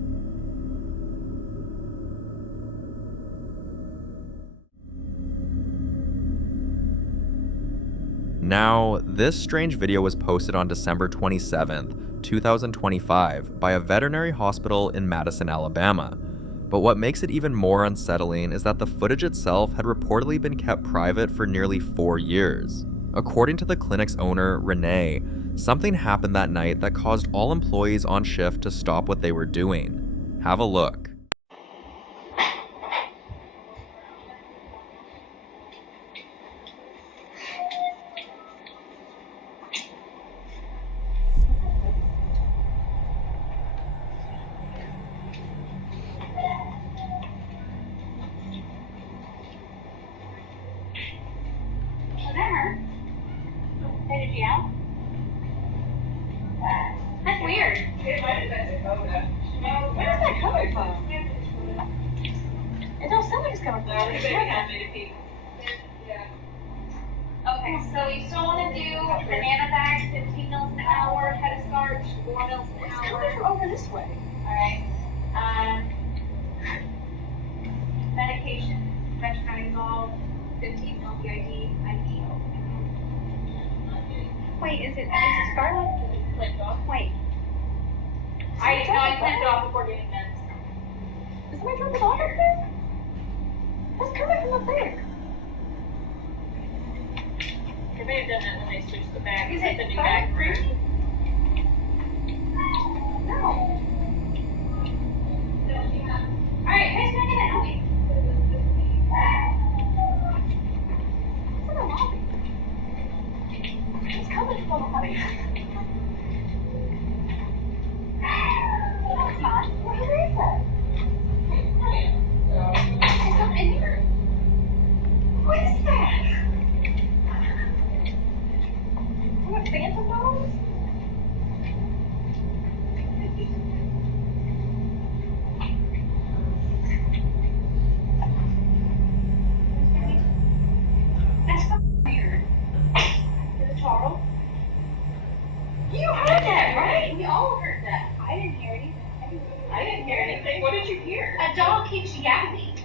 Now, this strange video was posted on December 27th, 2025 by a veterinary hospital in Madison, Alabama. But what makes it even more unsettling is that the footage itself had reportedly been kept private for nearly 4 years. According to the clinic's owner, Renee, something happened that night that caused all employees on shift to stop what they were doing. Have a look. That's weird. Where is that coming from? It don't sound like it's coming from. Okay, so you still want to do banana bag, 15 mils an hour, head of starch, 4 mils an hour. It's coming from over this way. Alright. Medication, metronidazole, 15 mils BID, ID. Wait, is it scarlet? Wait. I clamped it off before getting meds. Is my drunk it off up there? What's coming from up there? They may have done that when they switched the bag. Is it the new bag for you? No. Alright, who's gonna get it? Help me. What's in the lobby? It's coming from the lobby. No, it's not. Where is that? It's not in here. What is that? What, phantom dollars? That's weird. Is it Charles? You heard that, right? We all heard that. I didn't hear anything. I didn't hear anything. What did you hear? A dog keeps yapping.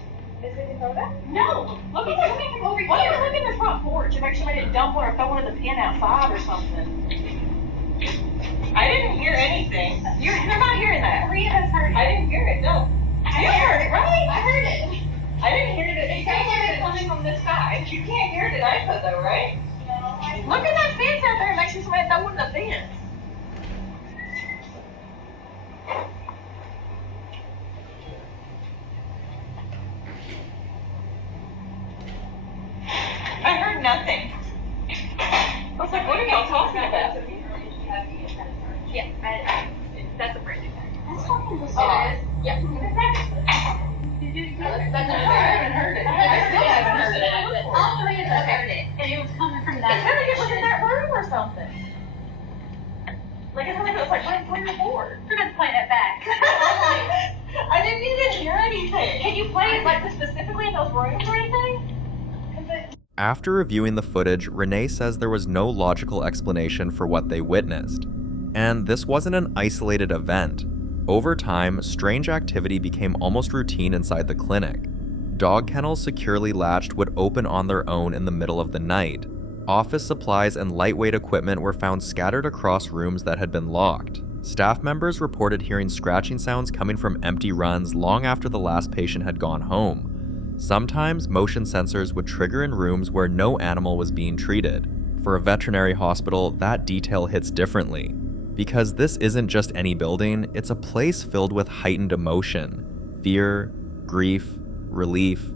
Is it Dakota? No. Look, it's coming from over here. Why don't you look in the front porch and make sure I didn't dump one or throw one in the pen outside or something? I didn't hear anything. You're not hearing that. 3 of us heard it. I didn't hear it, no. You heard it, right? I heard it. I didn't hear it. It sounds like it's coming from this side. You can't hear it at IPA though, right? No. Look at that fence out there and make sure somebody throw one in the fence. I heard nothing. I was like, what are y'all talking about? Yeah, that's a brand new bag. That's fucking bizarre. It is? Yeah. I haven't heard it. I still haven't heard it. All 3 of us heard it. And it was coming from that. It sounded like it was in that room or something. Like it sounded like it was like right through your board. We're going to play that back. I didn't even hear anything. Can you play it like specifically in those rooms or anything? After reviewing the footage, Renee says there was no logical explanation for what they witnessed. And this wasn't an isolated event. Over time, strange activity became almost routine inside the clinic. Dog kennels securely latched would open on their own in the middle of the night. Office supplies and lightweight equipment were found scattered across rooms that had been locked. Staff members reported hearing scratching sounds coming from empty runs long after the last patient had gone home. Sometimes, motion sensors would trigger in rooms where no animal was being treated. For a veterinary hospital, that detail hits differently. Because this isn't just any building, it's a place filled with heightened emotion, fear, grief, relief,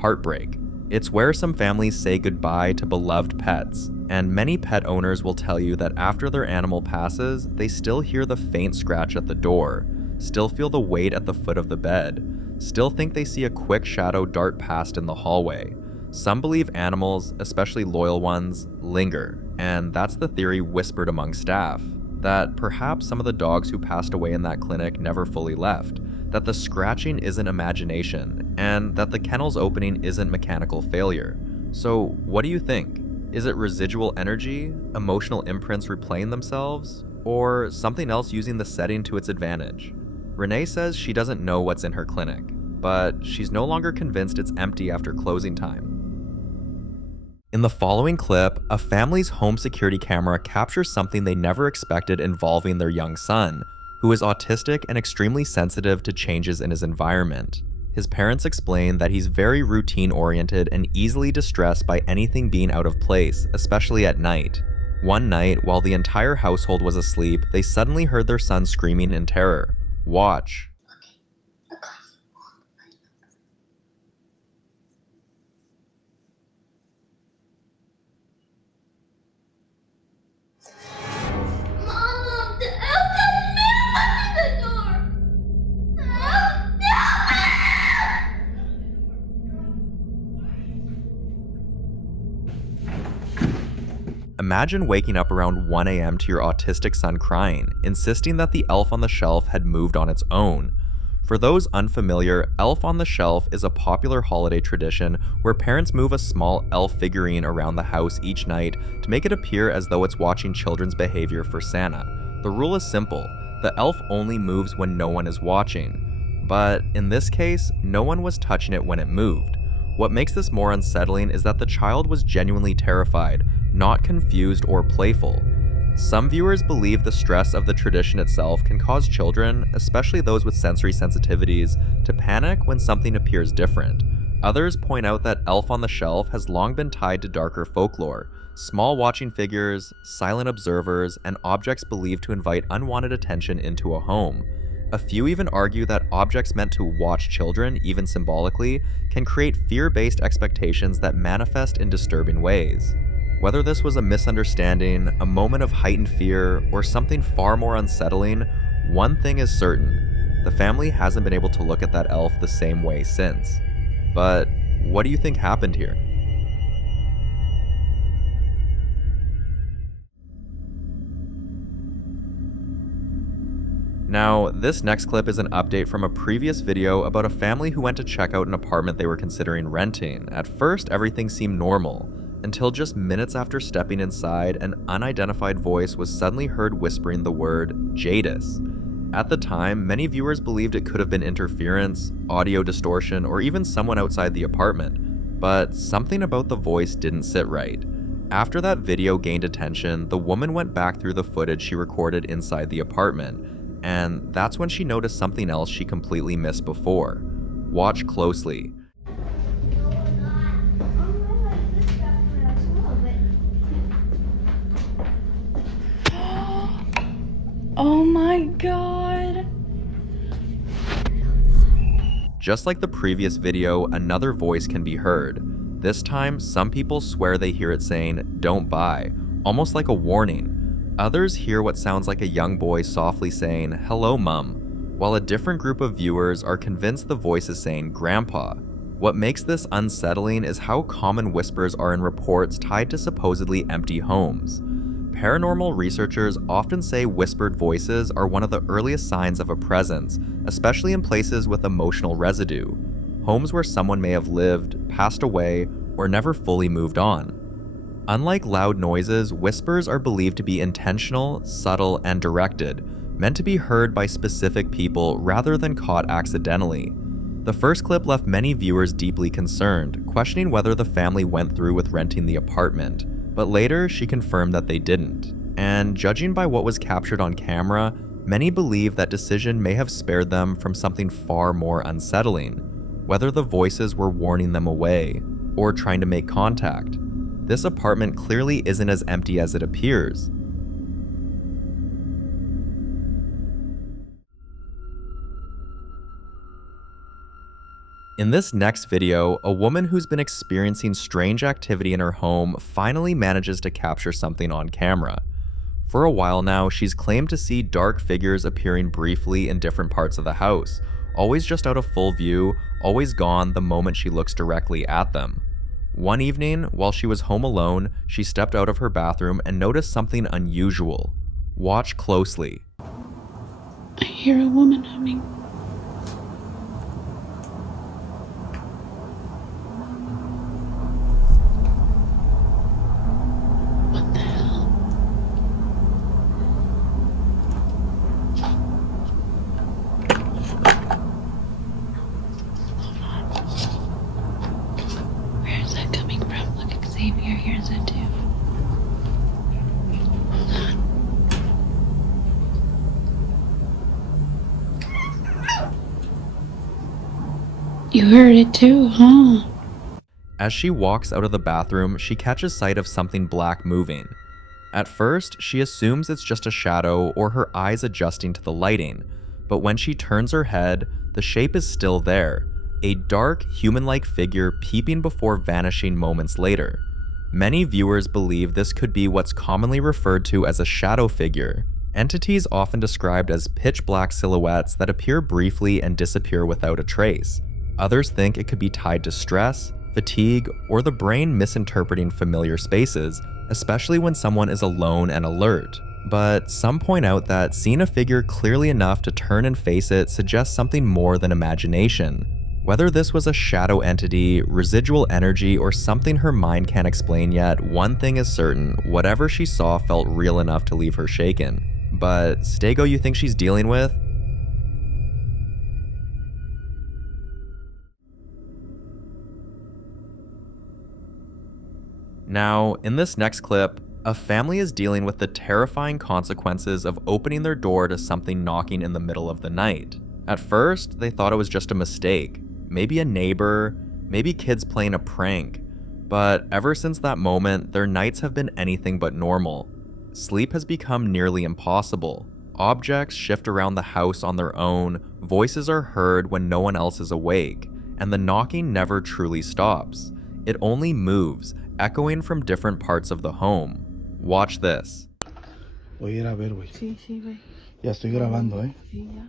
heartbreak. It's where some families say goodbye to beloved pets, and many pet owners will tell you that after their animal passes, they still hear the faint scratch at the door, still feel the weight at the foot of the bed, still think they see a quick shadow dart past in the hallway. Some believe animals, especially loyal ones, linger, and that's the theory whispered among staff, that perhaps some of the dogs who passed away in that clinic never fully left, that the scratching isn't imagination, and that the kennel's opening isn't mechanical failure. So what do you think? Is it residual energy, emotional imprints replaying themselves, or something else using the setting to its advantage? Renee says she doesn't know what's in her clinic, but she's no longer convinced it's empty after closing time. In the following clip, a family's home security camera captures something they never expected involving their young son, who is autistic and extremely sensitive to changes in his environment. His parents explain that he's very routine-oriented and easily distressed by anything being out of place, especially at night. One night, while the entire household was asleep, they suddenly heard their son screaming in terror. Watch. Imagine waking up around 1 a.m. to your autistic son crying, insisting that the elf on the shelf had moved on its own. For those unfamiliar, Elf on the Shelf is a popular holiday tradition where parents move a small elf figurine around the house each night to make it appear as though it's watching children's behavior for Santa. The rule is simple: the elf only moves when no one is watching. But in this case, no one was touching it when it moved. What makes this more unsettling is that the child was genuinely terrified, not confused or playful. Some viewers believe the stress of the tradition itself can cause children, especially those with sensory sensitivities, to panic when something appears different. Others point out that Elf on the Shelf has long been tied to darker folklore: small watching figures, silent observers, and objects believed to invite unwanted attention into a home. A few even argue that objects meant to watch children, even symbolically, can create fear-based expectations that manifest in disturbing ways. Whether this was a misunderstanding, a moment of heightened fear, or something far more unsettling, one thing is certain: the family hasn't been able to look at that elf the same way since. But what do you think happened here? Now, this next clip is an update from a previous video about a family who went to check out an apartment they were considering renting. At first, everything seemed normal, until just minutes after stepping inside, an unidentified voice was suddenly heard whispering the word Jadis. At the time, many viewers believed it could have been interference, audio distortion, or even someone outside the apartment. But something about the voice didn't sit right. After that video gained attention, the woman went back through the footage she recorded inside the apartment, and that's when she noticed something else she completely missed before. Watch closely. Oh my god! Just like the previous video, another voice can be heard. This time, some people swear they hear it saying, "Don't buy," almost like a warning. Others hear what sounds like a young boy softly saying, "Hello, Mum," while a different group of viewers are convinced the voice is saying "Grandpa." What makes this unsettling is how common whispers are in reports tied to supposedly empty homes. Paranormal researchers often say whispered voices are one of the earliest signs of a presence, especially in places with emotional residue, homes where someone may have lived, passed away, or never fully moved on. Unlike loud noises, whispers are believed to be intentional, subtle, and directed, meant to be heard by specific people rather than caught accidentally. The first clip left many viewers deeply concerned, questioning whether the family went through with renting the apartment, but later she confirmed that they didn't. And judging by what was captured on camera, many believe that decision may have spared them from something far more unsettling, whether the voices were warning them away or trying to make contact. This apartment clearly isn't as empty as it appears. In this next video, a woman who's been experiencing strange activity in her home finally manages to capture something on camera. For a while now, she's claimed to see dark figures appearing briefly in different parts of the house, always just out of full view, always gone the moment she looks directly at them. One evening, while she was home alone, she stepped out of her bathroom and noticed something unusual. Watch closely. I hear a woman humming. What the hell? Hold on. Where is that coming from? Look, Xavier hears it too. Hold on. You heard it too, huh? As she walks out of the bathroom, she catches sight of something black moving. At first, she assumes it's just a shadow or her eyes adjusting to the lighting, but when she turns her head, the shape is still there, a dark, human-like figure peeping before vanishing moments later. Many viewers believe this could be what's commonly referred to as a shadow figure, entities often described as pitch-black silhouettes that appear briefly and disappear without a trace. Others think it could be tied to stress, fatigue, or the brain misinterpreting familiar spaces, especially when someone is alone and alert. But some point out that seeing a figure clearly enough to turn and face it suggests something more than imagination. Whether this was a shadow entity, residual energy, or something her mind can't explain yet, one thing is certain: whatever she saw felt real enough to leave her shaken. But Stego, you think she's dealing with? Now, in this next clip, a family is dealing with the terrifying consequences of opening their door to something knocking in the middle of the night. At first, they thought it was just a mistake, maybe a neighbor, maybe kids playing a prank, but ever since that moment, their nights have been anything but normal. Sleep has become nearly impossible. Objects shift around the house on their own, voices are heard when no one else is awake, and the knocking never truly stops. It only moves, echoing from different parts of the home. Watch this. Voy a ir a ver, güey. Sí, güey. Ya estoy grabando, ¿eh? Sí, ya.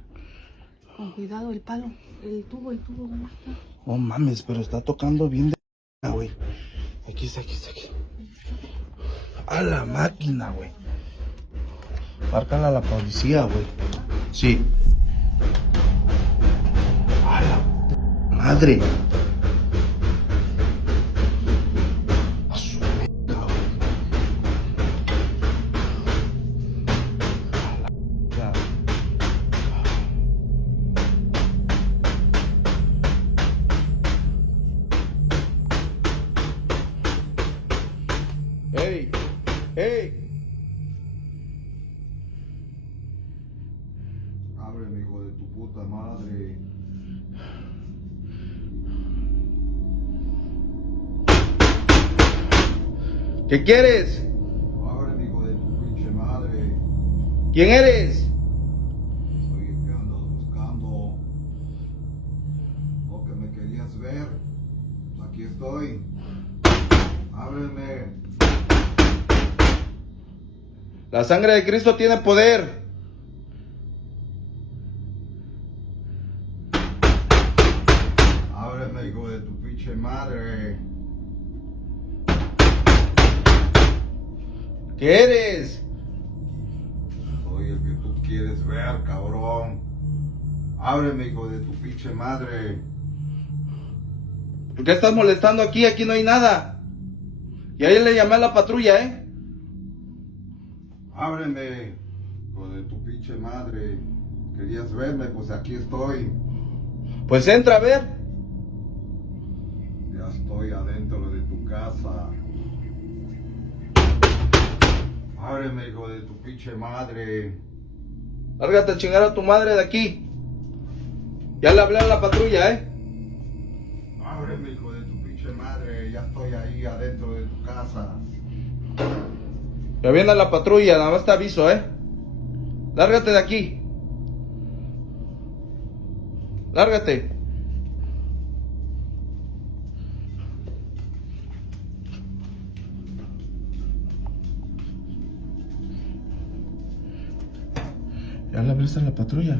Con cuidado, el palo, el tubo, ¿dónde está? No mames, pero está tocando bien de güey. Aquí está. A la máquina, güey. Márcala a la policía, güey. Sí. A la madre. ¡Hey! Ábreme, hijo de tu puta madre. ¿Qué quieres? Ábreme, hijo de tu pinche madre. ¿Quién eres? Soy el que andas buscando. ¿O que me querías ver? Aquí estoy. Ábreme. La sangre de Cristo tiene poder. Ábreme, hijo de tu pinche madre. ¿Qué eres? Soy el que tú quieres ver, cabrón. Ábreme, hijo de tu pinche madre. ¿Por qué estás molestando aquí? Aquí no hay nada. Y ahí le llamé a la patrulla, ¿eh? Ábreme, hijo de tu pinche madre. Querías verme, pues aquí estoy. Pues entra a ver. Ya estoy adentro de tu casa. Ábreme, hijo de tu pinche madre. Lárgate a chingar a tu madre de aquí. Ya le hablé a la patrulla, ¿eh? Ábreme, hijo de tu pinche madre. Ya estoy ahí adentro de tu casa. Ya viene la patrulla, nada más te aviso, ¿eh? Lárgate de aquí. Lárgate. ¿Ya le hablaste a la patrulla?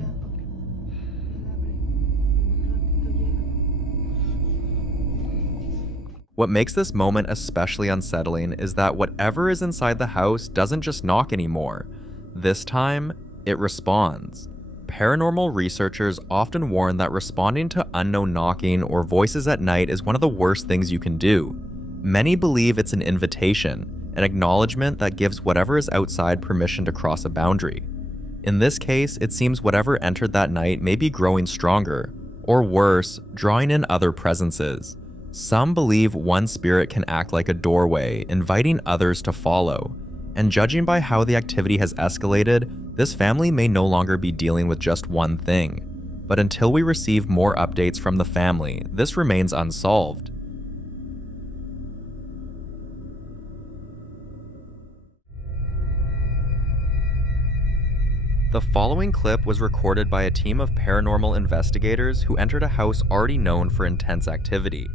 What makes this moment especially unsettling is that whatever is inside the house doesn't just knock anymore. This time, it responds. Paranormal researchers often warn that responding to unknown knocking or voices at night is one of the worst things you can do. Many believe it's an invitation, an acknowledgement that gives whatever is outside permission to cross a boundary. In this case, it seems whatever entered that night may be growing stronger, or worse, drawing in other presences. Some believe one spirit can act like a doorway, inviting others to follow. And judging by how the activity has escalated, this family may no longer be dealing with just one thing. But until we receive more updates from the family, this remains unsolved. The following clip was recorded by a team of paranormal investigators who entered a house already known for intense activity.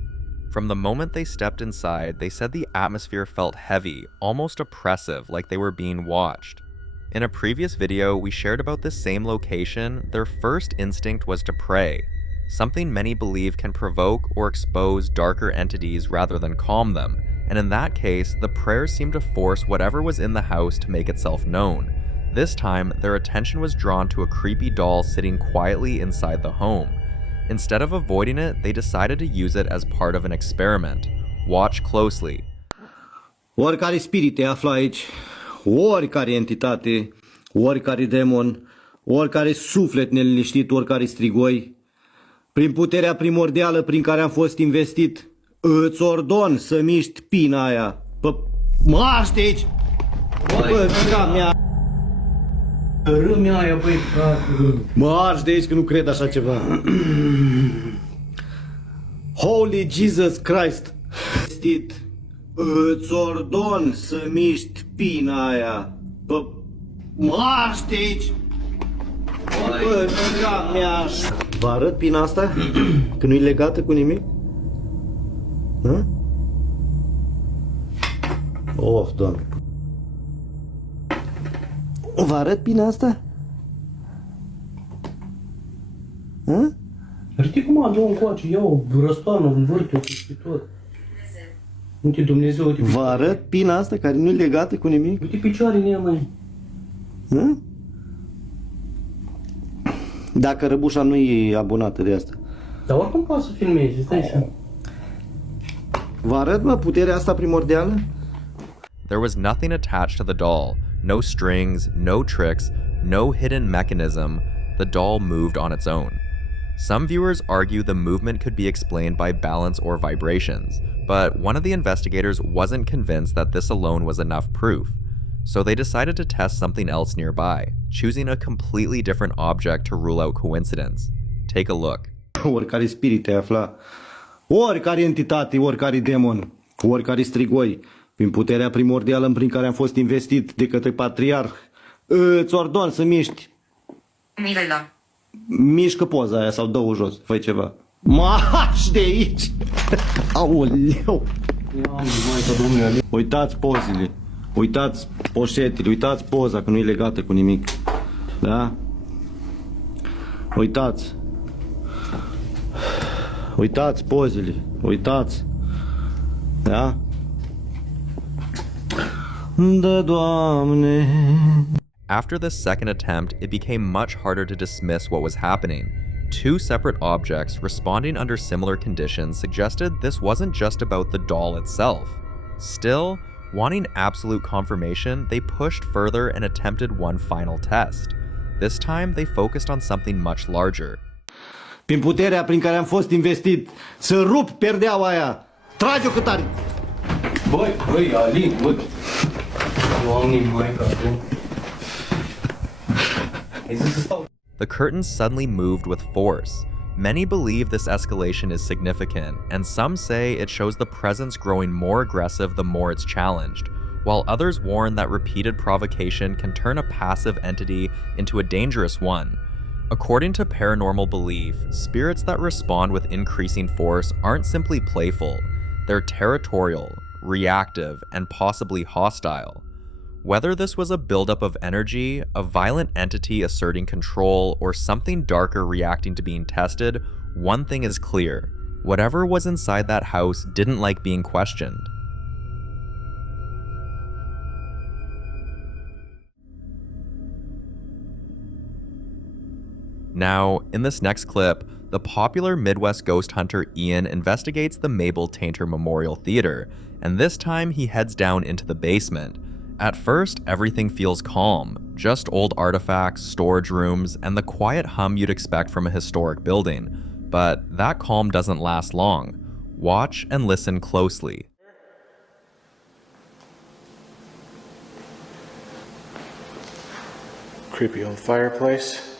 From the moment they stepped inside, they said the atmosphere felt heavy, almost oppressive, like they were being watched. In a previous video we shared about this same location, their first instinct was to pray, something many believe can provoke or expose darker entities rather than calm them, and in that case, the prayers seemed to force whatever was in the house to make itself known. This time, their attention was drawn to a creepy doll sitting quietly inside the home. Instead of avoiding it, they decided to use it as part of an experiment. Watch closely. Oricare spirit te află aici, oricare entitate, oricare demon, oricare suflet neliniștit, oricare strigoi, prin puterea primordială prin care am fost investit, îți ordon să miști pina aia. Marș de aici! Bă, ca mea! Râmea aia, băi, frate! Marș de aici că nu cred așa ceva. Holy Jesus Christ! Îți ordon să miști pina aia. Marș de aici! Bă, ca mea! Vă arăt pina asta? Că nu-i legată cu nimic? Hă? Of, Doamne! Vă arăt pina asta? Hă? Ridică mă, dă-o încoace, ia-o, răstoarnă, învârte-o pe tot. Uite, Dumnezeu, uite picioare. Vă arăt pina asta care nu-i legată cu nimic? Uite picioare în ea, măi. Hă? Dacă răbușa nu e abonată de asta. Dar oricum poate să filmezi, stai să... Vă arăt, mă, puterea asta primordială? There was nothing attached to the doll. No strings, no tricks, no hidden mechanism. The doll moved on its own. Some viewers argue the movement could be explained by balance or vibrations, but one of the investigators wasn't convinced that this alone was enough proof. So they decided to test something else nearby, choosing a completely different object to rule out coincidence. Take a look. Oricare spirit te afla, oricare entitate, oricare demon, oricare strigoi, prin puterea primordială prin care am fost investit de către patriarh, îți ordon să miști. Nivela. Mișcă poza aia sau dă-o jos, fă ceva. Marș de aici! Aoleu! Uitați pozele, uitați poșetele, uitați poza că nu e legată cu nimic. Da? Uitați. Uitați pozele, uitați. Da? Da, Doamne. After the second attempt, it became much harder to dismiss what was happening. Two separate objects responding under similar conditions suggested this wasn't just about the doll itself. Still, wanting absolute confirmation, they pushed further and attempted one final test. This time, they focused on something much larger. Prin puterea prin care am fost investit, să rup perdeaua aia. Trage-o cât are. Băi, Alin, băi. The curtains suddenly moved with force. Many believe this escalation is significant, and some say it shows the presence growing more aggressive the more it's challenged, while others warn that repeated provocation can turn a passive entity into a dangerous one. According to paranormal belief, spirits that respond with increasing force aren't simply playful, they're territorial, reactive, and possibly hostile. Whether this was a buildup of energy, a violent entity asserting control, or something darker reacting to being tested, one thing is clear. Whatever was inside that house didn't like being questioned. Now, in this next clip, the popular Midwest ghost hunter Ian investigates the Mabel Tainter Memorial Theater, and this time he heads down into the basement. At first, everything feels calm, just old artifacts, storage rooms, and the quiet hum you'd expect from a historic building. But that calm doesn't last long. Watch and listen closely. Creepy old fireplace.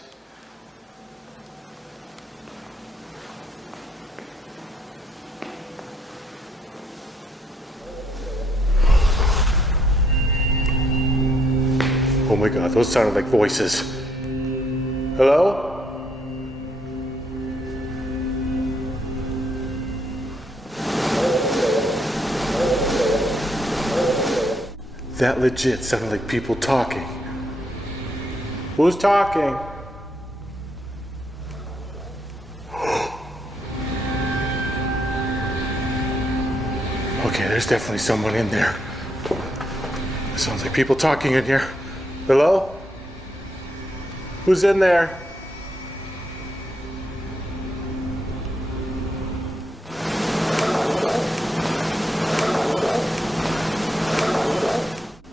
Oh my god, those sounded like voices. Hello? That legit sounded like people talking. Who's talking? Okay, there's definitely someone in there. It sounds like people talking in here. Hello? Who's in there?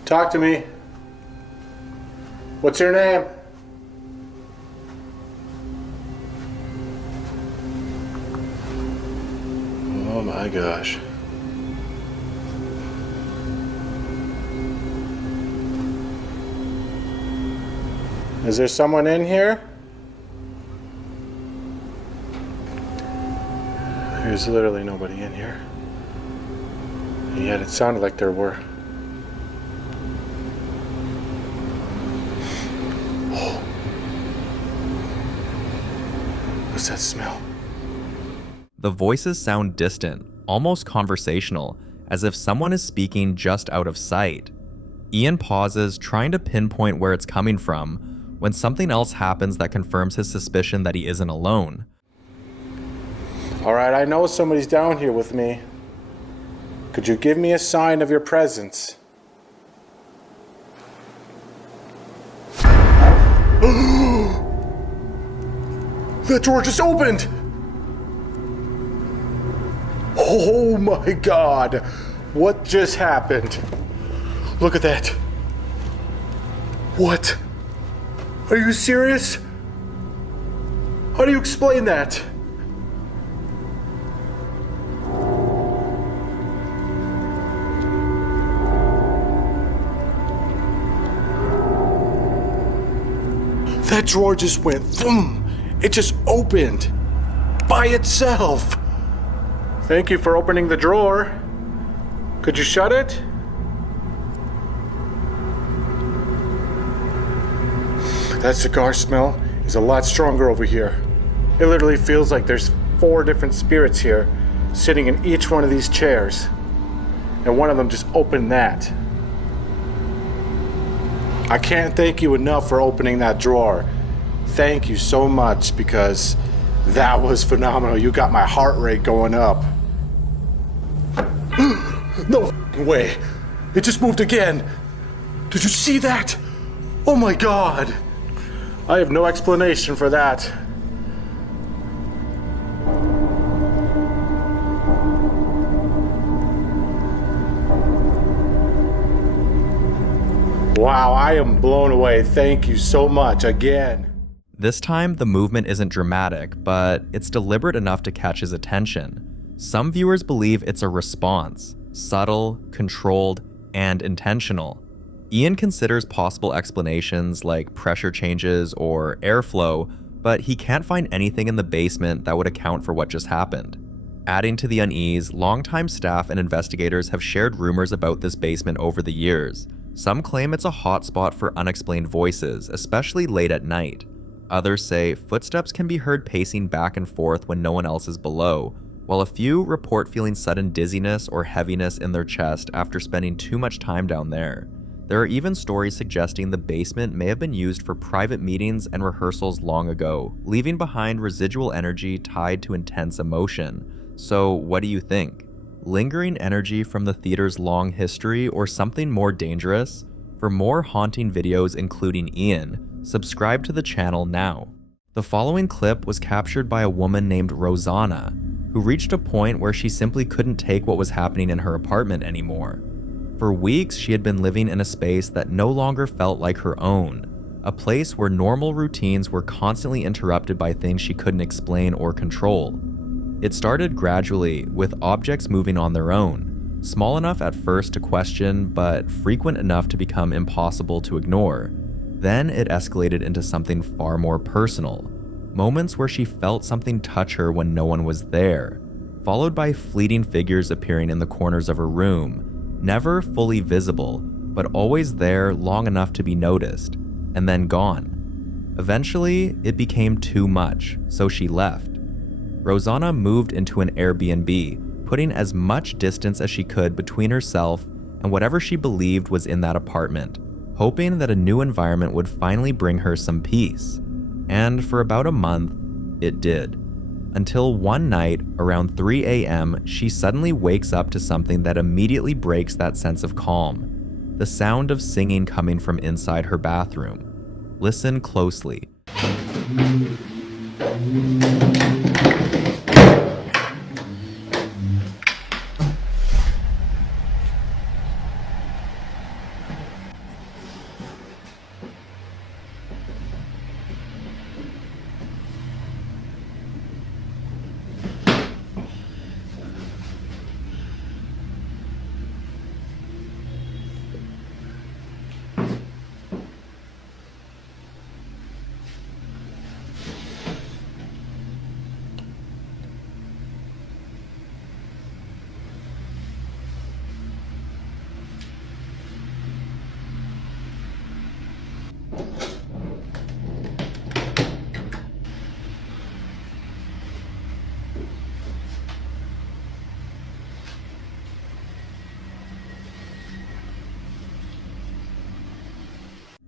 Talk to me. What's your name? Oh my gosh. Is there someone in here? There's literally nobody in here. And yet it sounded like there were. Oh. What's that smell? The voices sound distant, almost conversational, as if someone is speaking just out of sight. Ian pauses, trying to pinpoint where it's coming from, when something else happens that confirms his suspicion that he isn't alone. Alright, I know somebody's down here with me. Could you give me a sign of your presence? That door just opened! Oh my god! What just happened? Look at that. What? Are you serious? How do you explain that? That drawer just went boom. It just opened by itself. Thank you for opening the drawer. Could you shut it? That cigar smell is a lot stronger over here. It literally feels like there's 4 different spirits here sitting in each one of these chairs. And one of them just opened that. I can't thank you enough for opening that drawer. Thank you so much, because that was phenomenal. You got my heart rate going up. No way. It just moved again. Did you see that? Oh my god. I have no explanation for that. Wow, I am blown away. Thank you so much again. This time, the movement isn't dramatic, but it's deliberate enough to catch his attention. Some viewers believe it's a response, subtle, controlled, and intentional. Ian considers possible explanations like pressure changes or airflow, but he can't find anything in the basement that would account for what just happened. Adding to the unease, longtime staff and investigators have shared rumors about this basement over the years. Some claim it's a hotspot for unexplained voices, especially late at night. Others say footsteps can be heard pacing back and forth when no one else is below, while a few report feeling sudden dizziness or heaviness in their chest after spending too much time down there. There are even stories suggesting the basement may have been used for private meetings and rehearsals long ago, leaving behind residual energy tied to intense emotion. So what do you think? Lingering energy from the theater's long history or something more dangerous? For more haunting videos including Ian, subscribe to the channel now. The following clip was captured by a woman named Rosanna, who reached a point where she simply couldn't take what was happening in her apartment anymore. For weeks, she had been living in a space that no longer felt like her own, a place where normal routines were constantly interrupted by things she couldn't explain or control. It started gradually, with objects moving on their own, small enough at first to question, but frequent enough to become impossible to ignore. Then it escalated into something far more personal, moments where she felt something touch her when no one was there, followed by fleeting figures appearing in the corners of her room, never fully visible, but always there long enough to be noticed, and then gone. Eventually, it became too much, so she left. Rosanna moved into an Airbnb, putting as much distance as she could between herself and whatever she believed was in that apartment, hoping that a new environment would finally bring her some peace. And for about a month, it did. Until one night, around 3 a.m., she suddenly wakes up to something that immediately breaks that sense of calm. The sound of singing coming from inside her bathroom. Listen closely.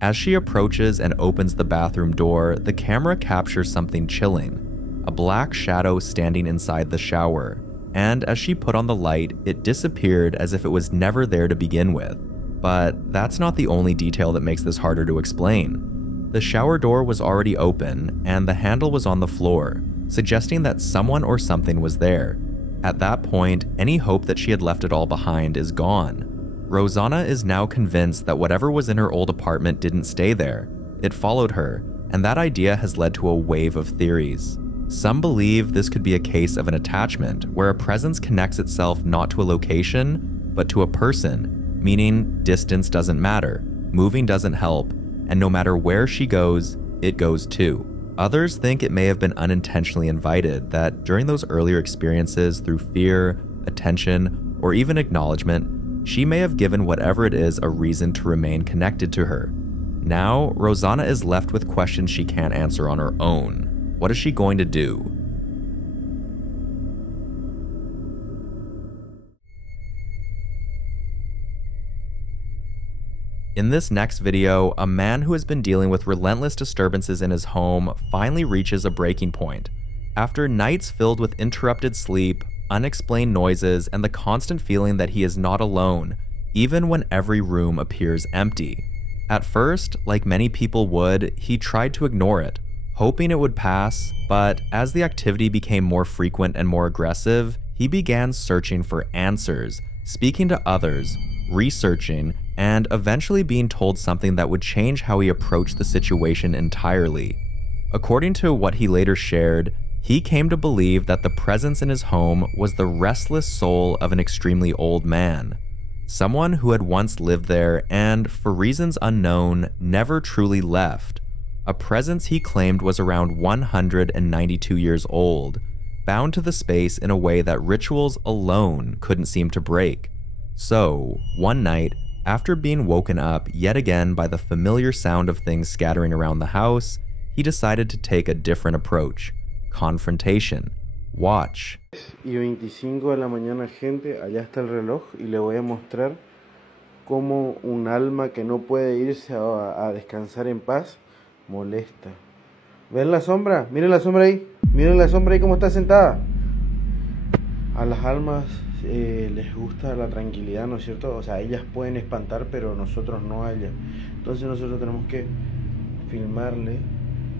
As she approaches and opens the bathroom door, the camera captures something chilling, a black shadow standing inside the shower, and as she put on the light, it disappeared as if it was never there to begin with. But that's not the only detail that makes this harder to explain. The shower door was already open, and the handle was on the floor, suggesting that someone or something was there. At that point, any hope that she had left it all behind is gone. Rosanna is now convinced that whatever was in her old apartment didn't stay there. It followed her, and that idea has led to a wave of theories. Some believe this could be a case of an attachment, where a presence connects itself not to a location, but to a person, meaning distance doesn't matter, moving doesn't help, and no matter where she goes, it goes too. Others think it may have been unintentionally invited, that during those earlier experiences, through fear, attention, or even acknowledgement, she may have given whatever it is a reason to remain connected to her. Now, Rosanna is left with questions she can't answer on her own. What is she going to do? In this next video, a man who has been dealing with relentless disturbances in his home finally reaches a breaking point. After nights filled with interrupted sleep, unexplained noises, and the constant feeling that he is not alone, even when every room appears empty. At first, like many people would, he tried to ignore it, hoping it would pass, but as the activity became more frequent and more aggressive, he began searching for answers, speaking to others, researching, and eventually being told something that would change how he approached the situation entirely. According to what he later shared, he came to believe that the presence in his home was the restless soul of an extremely old man, someone who had once lived there and, for reasons unknown, never truly left. A presence he claimed was around 192 years old, bound to the space in a way that rituals alone couldn't seem to break. So, one night, after being woken up yet again by the familiar sound of things scattering around the house, he decided to take a different approach. Confrontation. Watch. Y 25 de la mañana, gente, allá está el reloj y le voy a mostrar cómo un alma que no puede irse a descansar en paz molesta. ¿Ven la sombra? Miren la sombra ahí. Miren la sombra ahí cómo está sentada. A las almas les gusta la tranquilidad, ¿no es cierto? O sea, ellas pueden espantar, pero nosotros no a ellas. Entonces nosotros tenemos que filmarle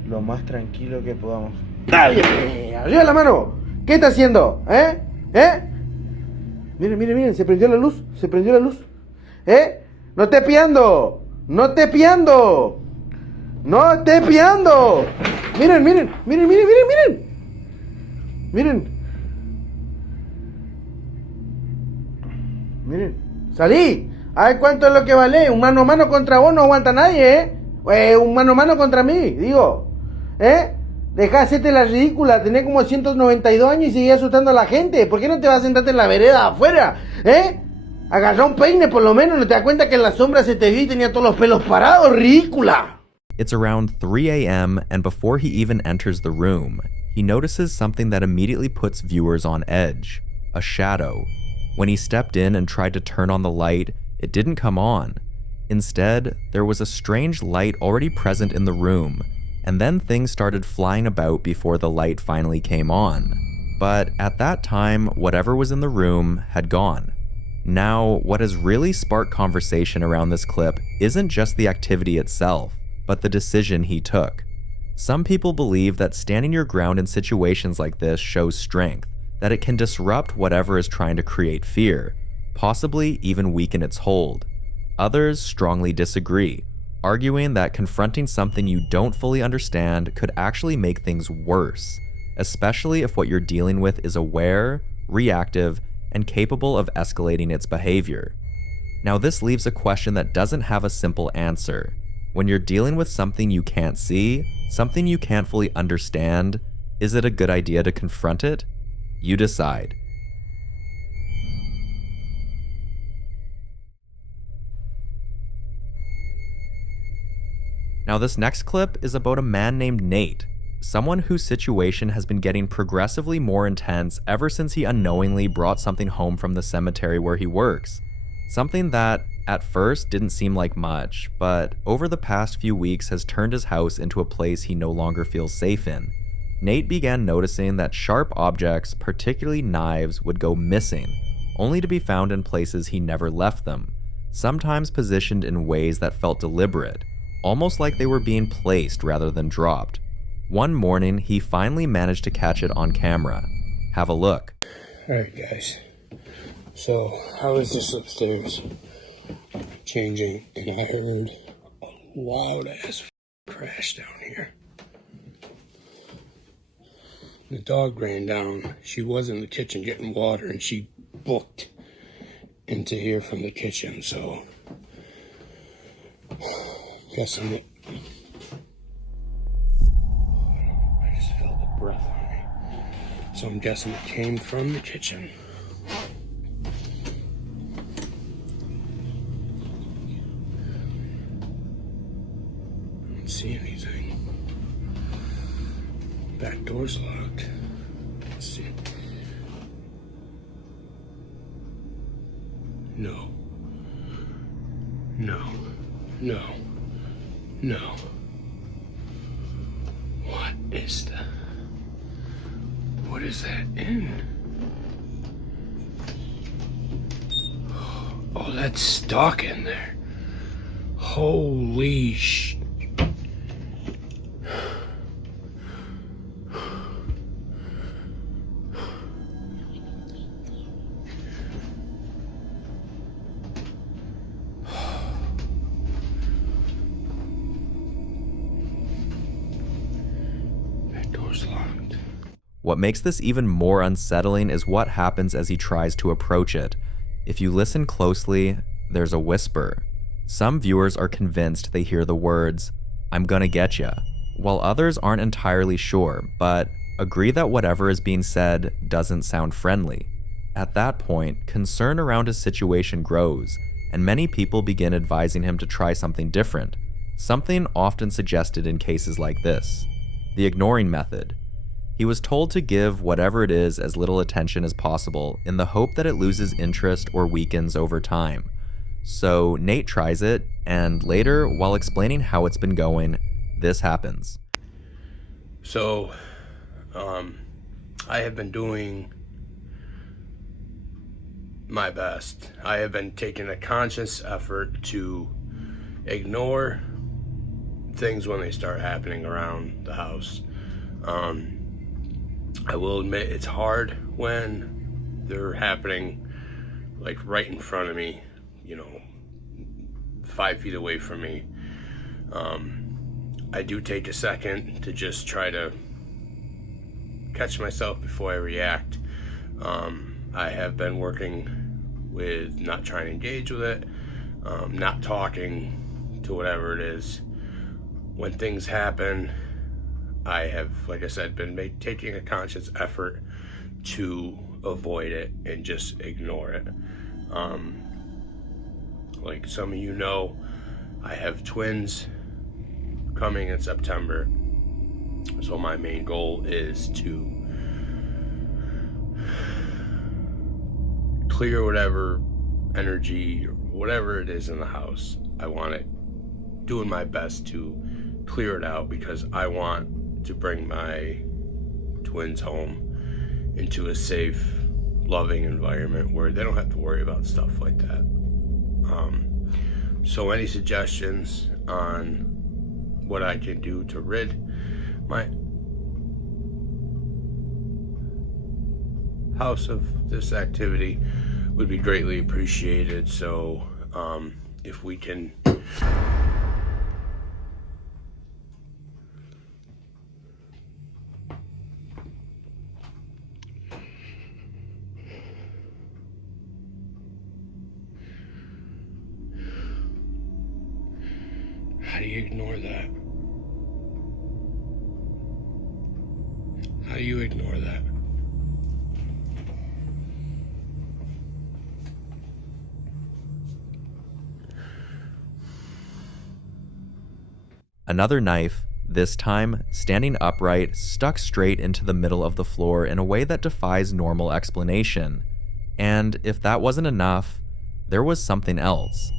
lo más tranquilo que podamos. ¡Dale! ¡Arriba la mano! ¿Qué está haciendo? ¿Eh? Miren, miren, miren, se prendió la luz, se prendió la luz. ¡No esté espiando! ¡No esté espiando! ¡No esté espiando! Miren, miren, miren, miren, miren, miren. Miren. Miren, salí. A ver cuánto es lo que vale. Un mano a mano contra vos no aguanta nadie, un mano a mano contra mí, digo. Dejá de hacerte la ridícula. Tenés como 192 años y seguís asustando a la gente. ¿Por qué no te vas a sentarte en la vereda afuera? Agarrá un peine por lo menos. ¿No te das cuenta que en la sombra se te vio y tenía todos los pelos parados? ¡Ridícula! It's around 3 a.m., and before he even enters the room, he notices something that immediately puts viewers on edge: a shadow. When he stepped in and tried to turn on the light, it didn't come on. Instead, there was a strange light already present in the room, and then things started flying about before the light finally came on. But at that time, whatever was in the room had gone. Now, what has really sparked conversation around this clip isn't just the activity itself, but the decision he took. Some people believe that standing your ground in situations like this shows strength, that it can disrupt whatever is trying to create fear, possibly even weaken its hold. Others strongly disagree, arguing that confronting something you don't fully understand could actually make things worse, especially if what you're dealing with is aware, reactive, and capable of escalating its behavior. Now, this leaves a question that doesn't have a simple answer. When you're dealing with something you can't see, something you can't fully understand, is it a good idea to confront it? You decide. Now, this next clip is about a man named Nate, someone whose situation has been getting progressively more intense ever since he unknowingly brought something home from the cemetery where he works. Something that, at first, didn't seem like much, but over the past few weeks has turned his house into a place he no longer feels safe in. Nate began noticing that sharp objects, particularly knives, would go missing, only to be found in places he never left them, sometimes positioned in ways that felt deliberate, almost like they were being placed rather than dropped. One morning, he finally managed to catch it on camera. Have a look. Alright guys, so I was just upstairs changing and I heard a loud ass crash down here. The dog ran down. She was in the kitchen getting water and she booked into here from the kitchen, so guessing it. I just felt the breath on me. So I'm guessing it came from the kitchen. I don't see anything. Back door's locked. Let's see. No. No. No. No. What is that? What is that in? Oh, that's stock in there. Holy sh... What makes this even more unsettling is what happens as he tries to approach it. If you listen closely, there's a whisper. Some viewers are convinced they hear the words, "I'm gonna get ya," while others aren't entirely sure, but agree that whatever is being said doesn't sound friendly. At that point, concern around his situation grows, and many people begin advising him to try something different, something often suggested in cases like this: the ignoring method. He was told to give whatever it is as little attention as possible in the hope that it loses interest or weakens over time. So Nate tries it, and later, while explaining how it's been going, this happens. So, I have been doing my best. I have been taking a conscious effort to ignore things when they start happening around the house. I will admit it's hard when they're happening like right in front of me, you know, 5 feet away from me. I do take a second to just try to catch myself before I react. I have been working with not trying to engage with it, not talking to whatever it is. When things happen, I have, like I said, been taking a conscious effort to avoid it and just ignore it. Like some of you know, I have twins coming in September. So my main goal is to clear whatever energy, or whatever it is in the house. I want it, doing my best to clear it out, because I want to bring my twins home into a safe, loving environment where they don't have to worry about stuff like that. So any suggestions on what I can do to rid my house of this activity would be greatly appreciated. So if we can how do you ignore that? How do you ignore that? Another knife, this time standing upright, stuck straight into the middle of the floor in a way that defies normal explanation. And if that wasn't enough, there was something else.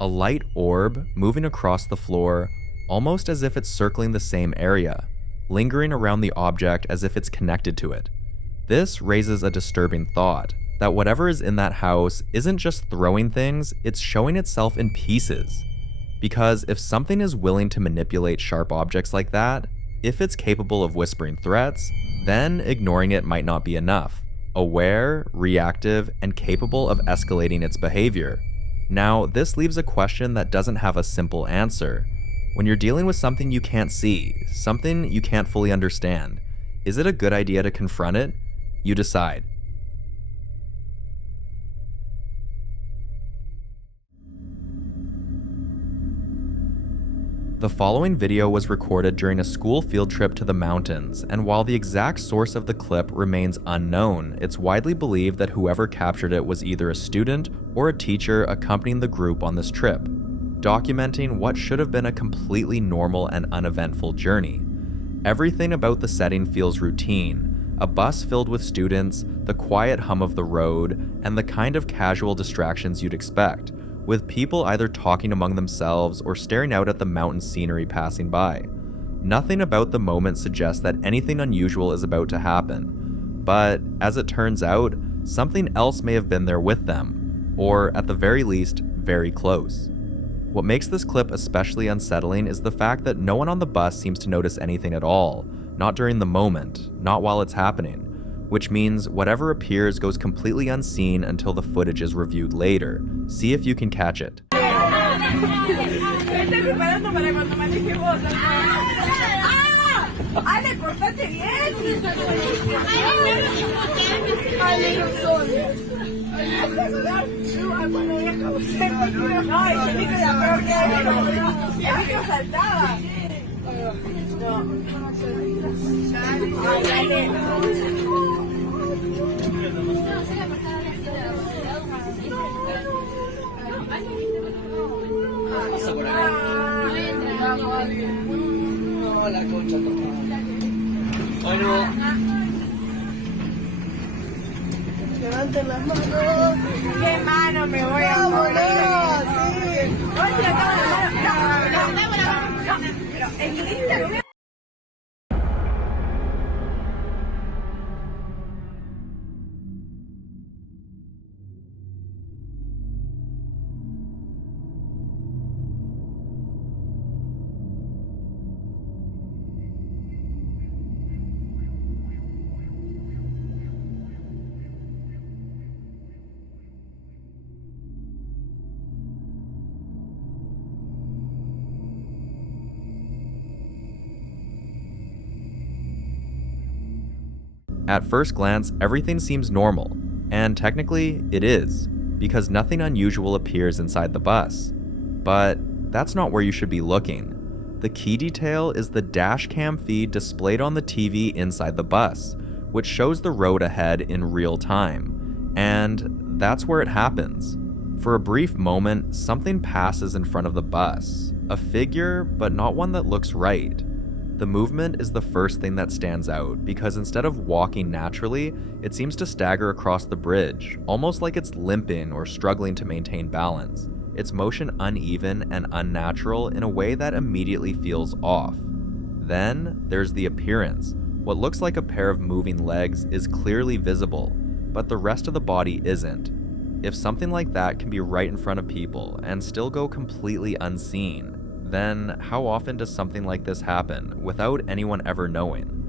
A light orb moving across the floor, almost as if it's circling the same area, lingering around the object as if it's connected to it. This raises a disturbing thought, that whatever is in that house isn't just throwing things, it's showing itself in pieces. Because if something is willing to manipulate sharp objects like that, if it's capable of whispering threats, then ignoring it might not be enough. Aware, reactive, and capable of escalating its behavior. Now, this leaves a question that doesn't have a simple answer. When you're dealing with something you can't see, something you can't fully understand, is it a good idea to confront it? You decide. The following video was recorded during a school field trip to the mountains, and while the exact source of the clip remains unknown, it's widely believed that whoever captured it was either a student or a teacher accompanying the group on this trip, documenting what should have been a completely normal and uneventful journey. Everything about the setting feels routine: a bus filled with students, the quiet hum of the road, and the kind of casual distractions you'd expect, with people either talking among themselves or staring out at the mountain scenery passing by. Nothing about the moment suggests that anything unusual is about to happen. But, as it turns out, something else may have been there with them, or at the very least, very close. What makes this clip especially unsettling is the fact that no one on the bus seems to notice anything at all, not during the moment, not while it's happening, which means whatever appears goes completely unseen until the footage is reviewed later. See if you can catch it. Levanten las manos. ¿Qué mano me voy a poner? Sí. Vamos a la cámara. No, pero en internet. At first glance, everything seems normal, and technically it is, because nothing unusual appears inside the bus. But that's not where you should be looking. The key detail is the dash cam feed displayed on the TV inside the bus, which shows the road ahead in real time. And that's where it happens. For a brief moment, something passes in front of the bus. A figure, but not one that looks right. The movement is the first thing that stands out, because instead of walking naturally, it seems to stagger across the bridge, almost like it's limping or struggling to maintain balance. Its motion uneven and unnatural in a way that immediately feels off. Then, there's the appearance. What looks like a pair of moving legs is clearly visible, but the rest of the body isn't. If something like that can be right in front of people and still go completely unseen, then how often does something like this happen without anyone ever knowing?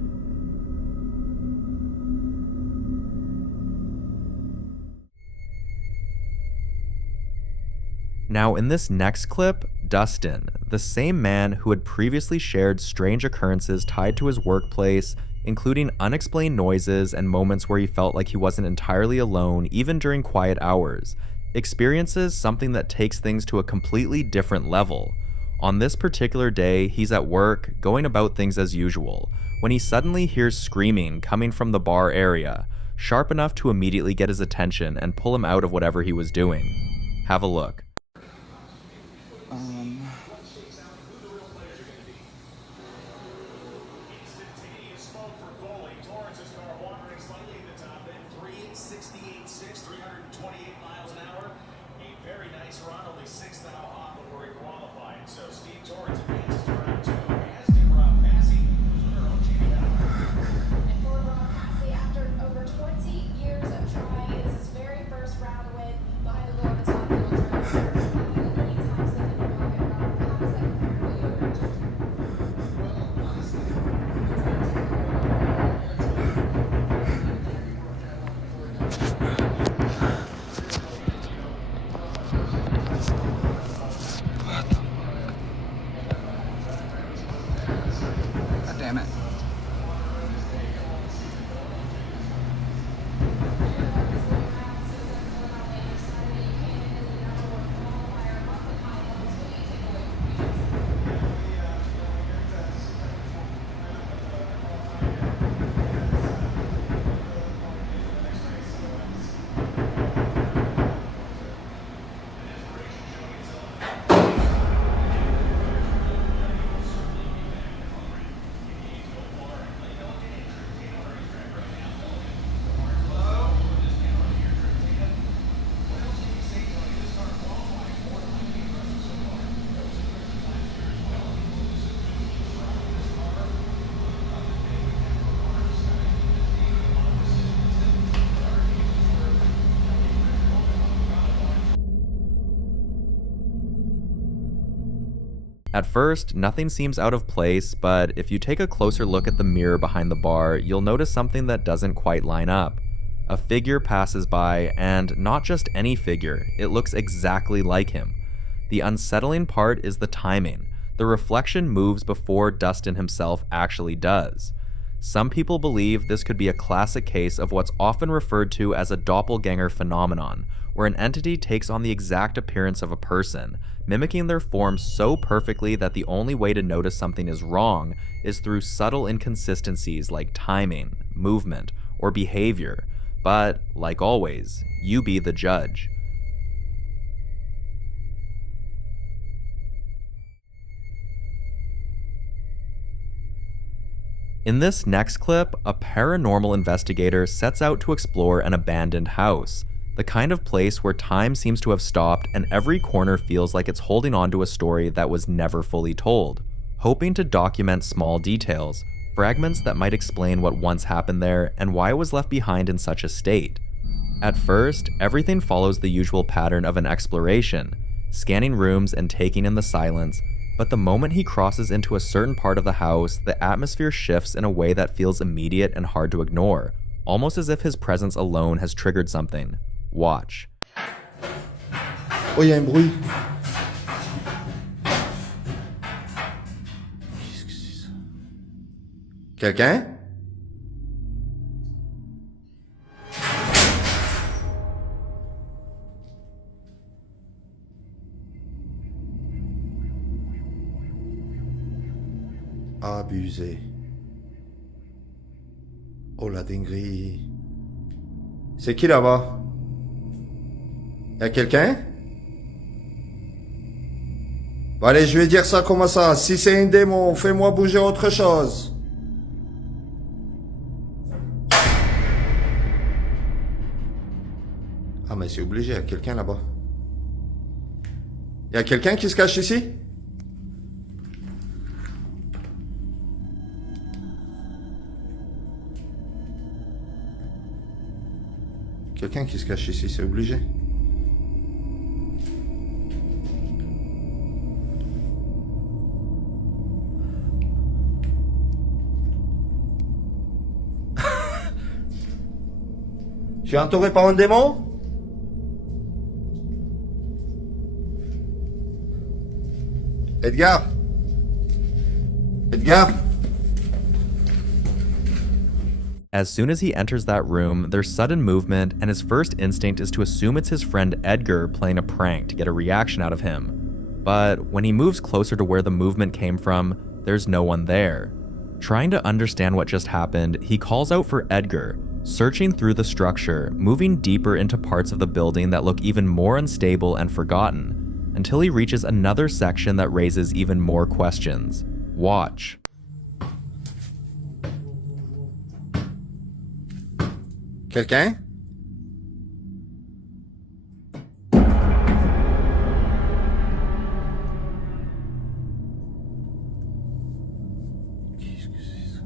Now in this next clip, Dustin, the same man who had previously shared strange occurrences tied to his workplace, including unexplained noises and moments where he felt like he wasn't entirely alone even during quiet hours, experiences something that takes things to a completely different level. On this particular day, he's at work, going about things as usual, when he suddenly hears screaming coming from the bar area, sharp enough to immediately get his attention and pull him out of whatever he was doing. Have a look. At first, nothing seems out of place, but if you take a closer look at the mirror behind the bar, you'll notice something that doesn't quite line up. A figure passes by, and not just any figure, it looks exactly like him. The unsettling part is the timing. The reflection moves before Dustin himself actually does. Some people believe this could be a classic case of what's often referred to as a doppelganger phenomenon, where an entity takes on the exact appearance of a person, mimicking their form so perfectly that the only way to notice something is wrong is through subtle inconsistencies like timing, movement, or behavior. But, like always, you be the judge. In this next clip, a paranormal investigator sets out to explore an abandoned house, the kind of place where time seems to have stopped and every corner feels like it's holding on to a story that was never fully told, hoping to document small details, fragments that might explain what once happened there and why it was left behind in such a state. At first, everything follows the usual pattern of an exploration, scanning rooms and taking in the silence, but the moment he crosses into a certain part of the house, the atmosphere shifts in a way that feels immediate and hard to ignore, almost as if his presence alone has triggered something. Watch. Oh, il y a un bruit. Quelqu'un? abusé. Oh la dinguerie. C'est qui là-bas? Y'a quelqu'un? Bon, allez, je vais dire ça comme ça. Si c'est un démon, fais-moi bouger autre chose. Ah, mais c'est obligé, il y a quelqu'un là-bas. Il y a quelqu'un qui se cache ici? Quelqu'un qui se cache ici, c'est obligé. Je suis entouré par un démon? Edgar? Edgar? As soon as he enters that room, there's sudden movement, and his first instinct is to assume it's his friend Edgar playing a prank to get a reaction out of him. But when he moves closer to where the movement came from, there's no one there. Trying to understand what just happened, he calls out for Edgar, searching through the structure, moving deeper into parts of the building that look even more unstable and forgotten, until he reaches another section that raises even more questions. Watch. Quelqu'un? Qu'est-ce que c'est ça?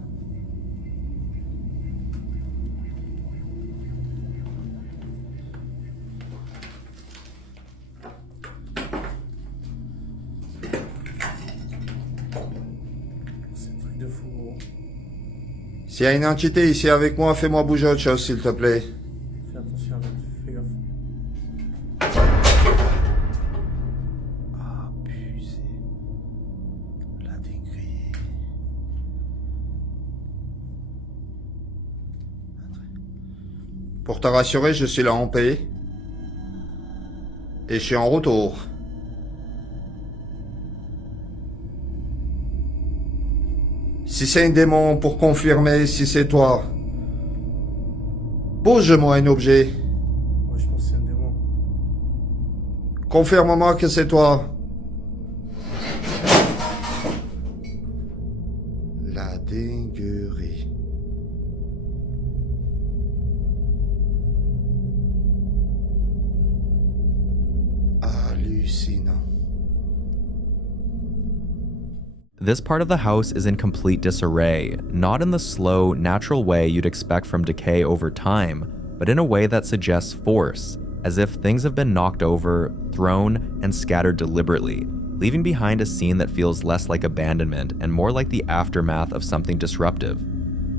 C'est un truc de fou, gros. S'il y a une entité ici avec moi, fais-moi bouger autre chose, s'il te plaît. Fais attention avec, fais gaffe. Abusé. La dinguerie. Pour te rassurer, je suis là en paix. Et je suis en retour. Si c'est un démon, pour confirmer si c'est toi. Bouge-moi un objet. Moi, je pense que c'est un démon. Confirme-moi que c'est toi. La dinguerie. Hallucinant. This part of the house is in complete disarray, not in the slow, natural way you'd expect from decay over time, but in a way that suggests force, as if things have been knocked over, thrown, and scattered deliberately, leaving behind a scene that feels less like abandonment and more like the aftermath of something disruptive.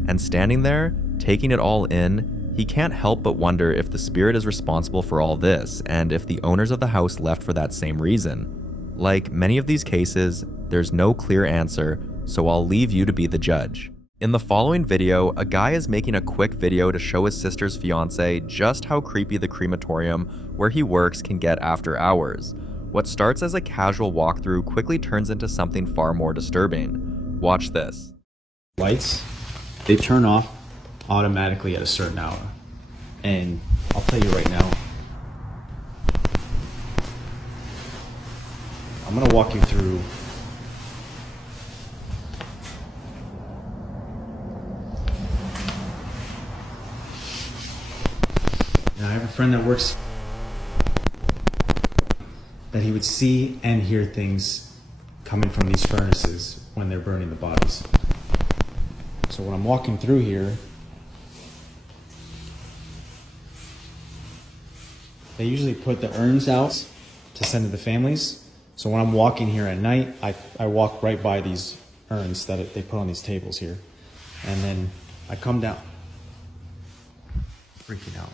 And standing there, taking it all in, he can't help but wonder if the spirit is responsible for all this, and if the owners of the house left for that same reason. Like many of these cases, there's no clear answer, so I'll leave you to be the judge. In the following video, a guy is making a quick video to show his sister's fiance just how creepy the crematorium where he works can get after hours. What starts as a casual walkthrough quickly turns into something far more disturbing. Watch this. Lights, they turn off automatically at a certain hour. And I'll tell you right now, I'm gonna walk you through now. I have a friend that works that he would see and hear things coming from these furnaces when they're burning the bodies. So when I'm walking through here, they usually put the urns out to send to the families. So when I'm walking here at night, I walk right by these urns that they put on these tables here. And then I come down, freaking out.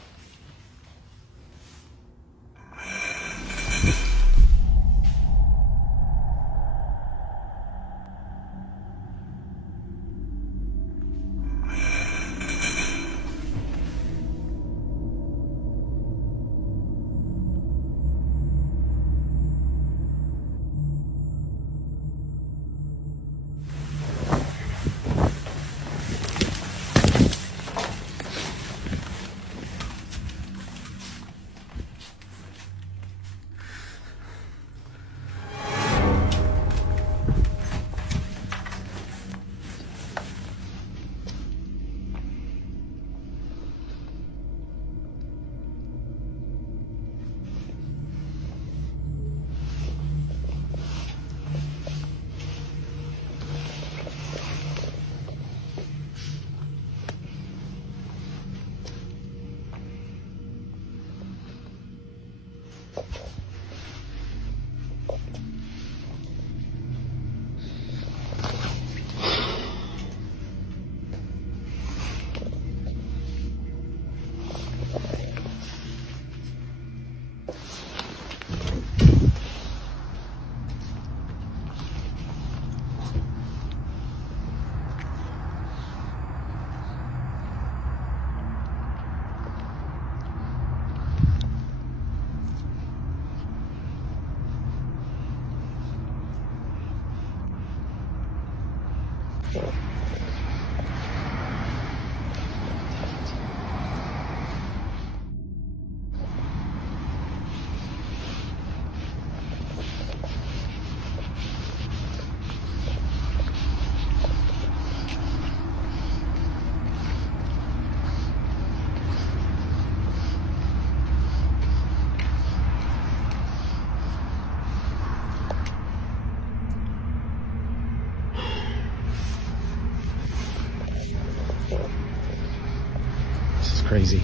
This is crazy.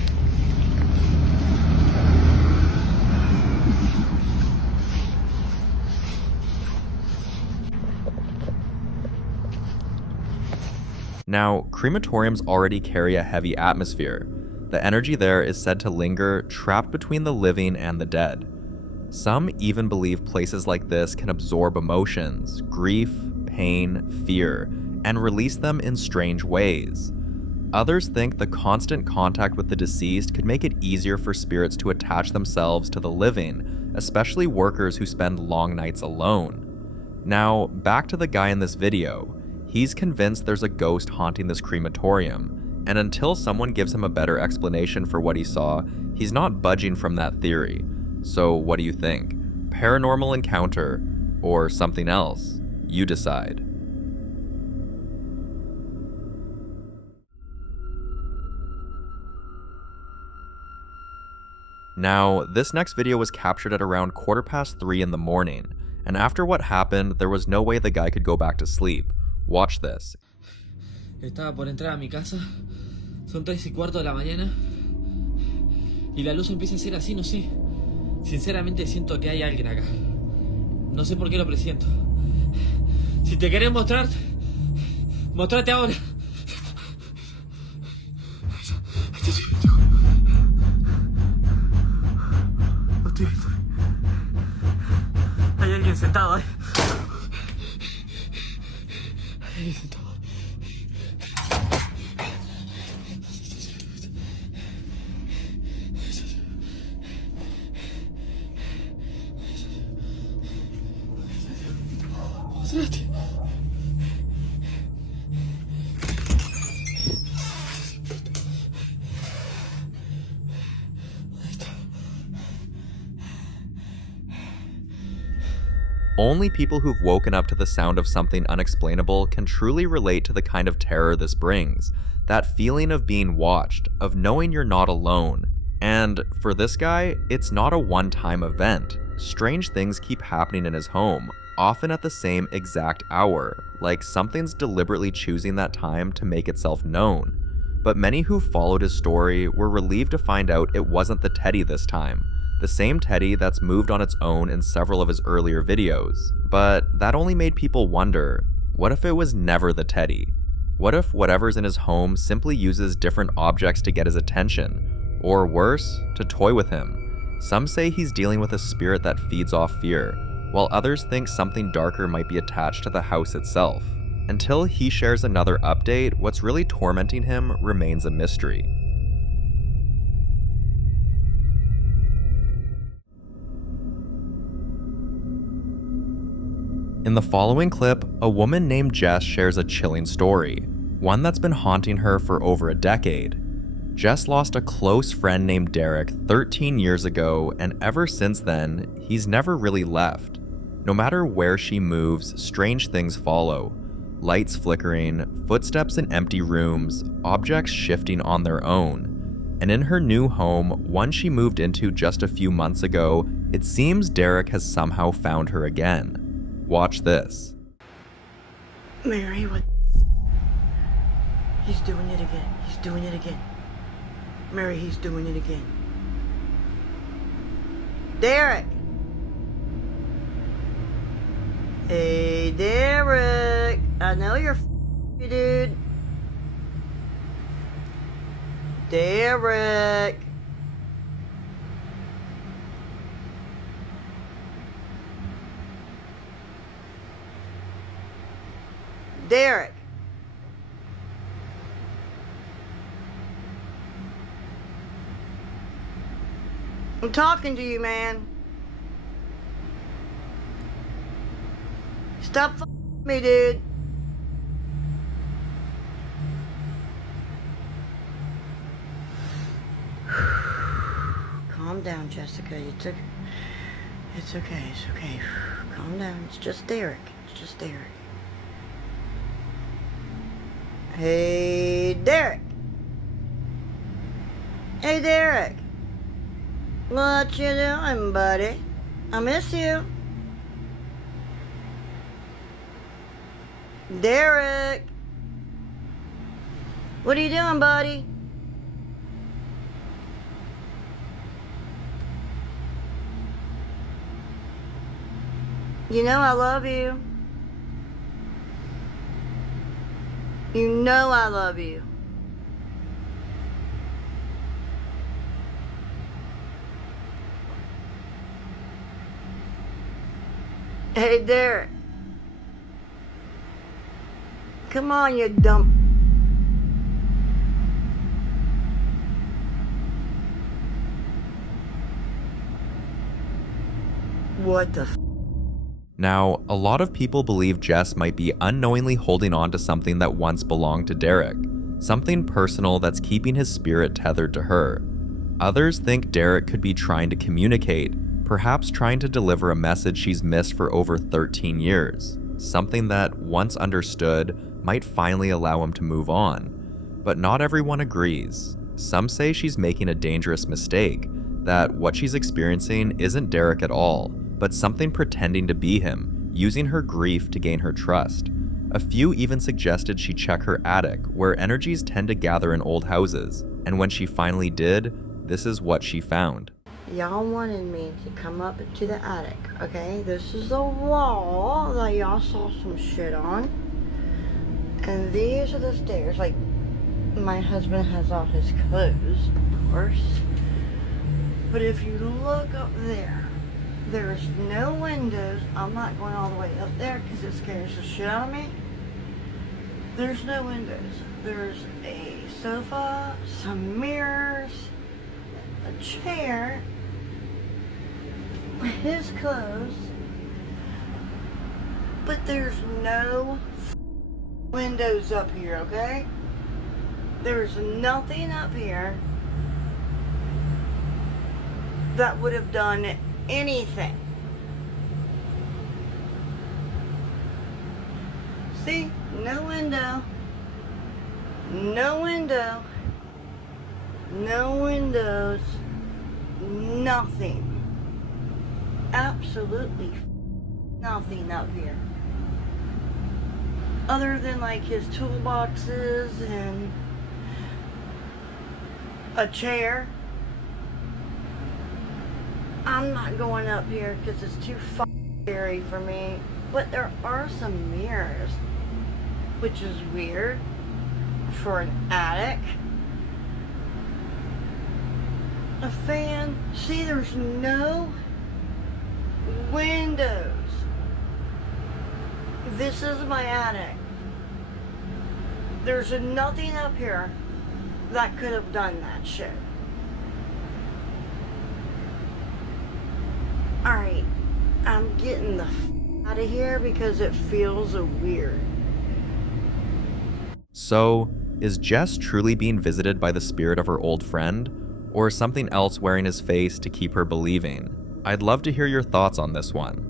Now, crematoriums already carry a heavy atmosphere. The energy there is said to linger, trapped between the living and the dead. Some even believe places like this can absorb emotions, grief, pain, fear, and release them in strange ways. Others think the constant contact with the deceased could make it easier for spirits to attach themselves to the living, especially workers who spend long nights alone. Now, back to the guy in this video. He's convinced there's a ghost haunting this crematorium, and until someone gives him a better explanation for what he saw, he's not budging from that theory. So what do you think? Paranormal encounter, or something else? You decide. Now, this next video was captured at around 3:15 in the morning, and after what happened, there was no way the guy could go back to sleep. Watch this. Estaba por entrar a mi casa, son 3:15 de la mañana, y la luz empieza a ser así, no sé. Sinceramente siento que hay alguien acá. No sé por qué lo presiento. Si te querés mostrar, mostrate ahora. Hay alguien sentado ahí. Hay alguien sentado. Mostrate. Only people who've woken up to the sound of something unexplainable can truly relate to the kind of terror this brings. That feeling of being watched, of knowing you're not alone. And for this guy, it's not a one-time event. Strange things keep happening in his home, often at the same exact hour, like something's deliberately choosing that time to make itself known. But many who followed his story were relieved to find out it wasn't the Teddy this time. The same Teddy that's moved on its own in several of his earlier videos. But that only made people wonder, what if it was never the Teddy? What if whatever's in his home simply uses different objects to get his attention? Or worse, to toy with him? Some say he's dealing with a spirit that feeds off fear, while others think something darker might be attached to the house itself. Until he shares another update, what's really tormenting him remains a mystery. In the following clip, a woman named Jess shares a chilling story, one that's been haunting her for over a decade. Jess lost a close friend named Derek 13 years ago, and ever since then, he's never really left. No matter where she moves, strange things follow. Lights flickering, footsteps in empty rooms, objects shifting on their own. And in her new home, one she moved into just a few months ago, it seems Derek has somehow found her again. Watch this. Mary, what? He's doing it again. He's doing it again. Mary, he's doing it again. Derek. Hey, Derek. I know you're dude. Derek. Derek. I'm talking to you, man. Stop f***ing me, dude. Calm down, Jessica. It's okay. It's okay. It's okay. Calm down. It's just Derek. It's just Derek. Hey, Derek. Hey, Derek. What you doing, buddy? I miss you. Derek. What are you doing, buddy? You know I love you. You know I love you. Hey, Derek. Come on, you dumb... What the f... Now, a lot of people believe Jess might be unknowingly holding on to something that once belonged to Derek, something personal that's keeping his spirit tethered to her. Others think Derek could be trying to communicate, perhaps trying to deliver a message she's missed for over 13 years, something that, once understood, might finally allow him to move on. But not everyone agrees. Some say she's making a dangerous mistake, that what she's experiencing isn't Derek at all, but something pretending to be him, using her grief to gain her trust. A few even suggested she check her attic, where energies tend to gather in old houses, and when she finally did, this is what she found. Y'all wanted me to come up to the attic, okay? This is the wall that y'all saw some shit on. And these are the stairs. Like, my husband has all his clothes, of course. But if you look up there, there's no windows. I'm not going all the way up there because it scares the shit out of me. There's no windows. There's a sofa, some mirrors, a chair, his clothes, but there's no windows up here, okay? There's nothing up here that would have done anything. See? No window. No window. No windows. Nothing. Absolutely nothing up here. Other than like his toolboxes and a chair. I'm not going up here because it's too scary for me. But there are some mirrors, which is weird for an attic. A fan. See, there's no windows. This is my attic. There's nothing up here that could have done that shit. Alright, I'm getting the out of here because it feels weird. So, is Jess truly being visited by the spirit of her old friend, or something else wearing his face to keep her believing? I'd love to hear your thoughts on this one.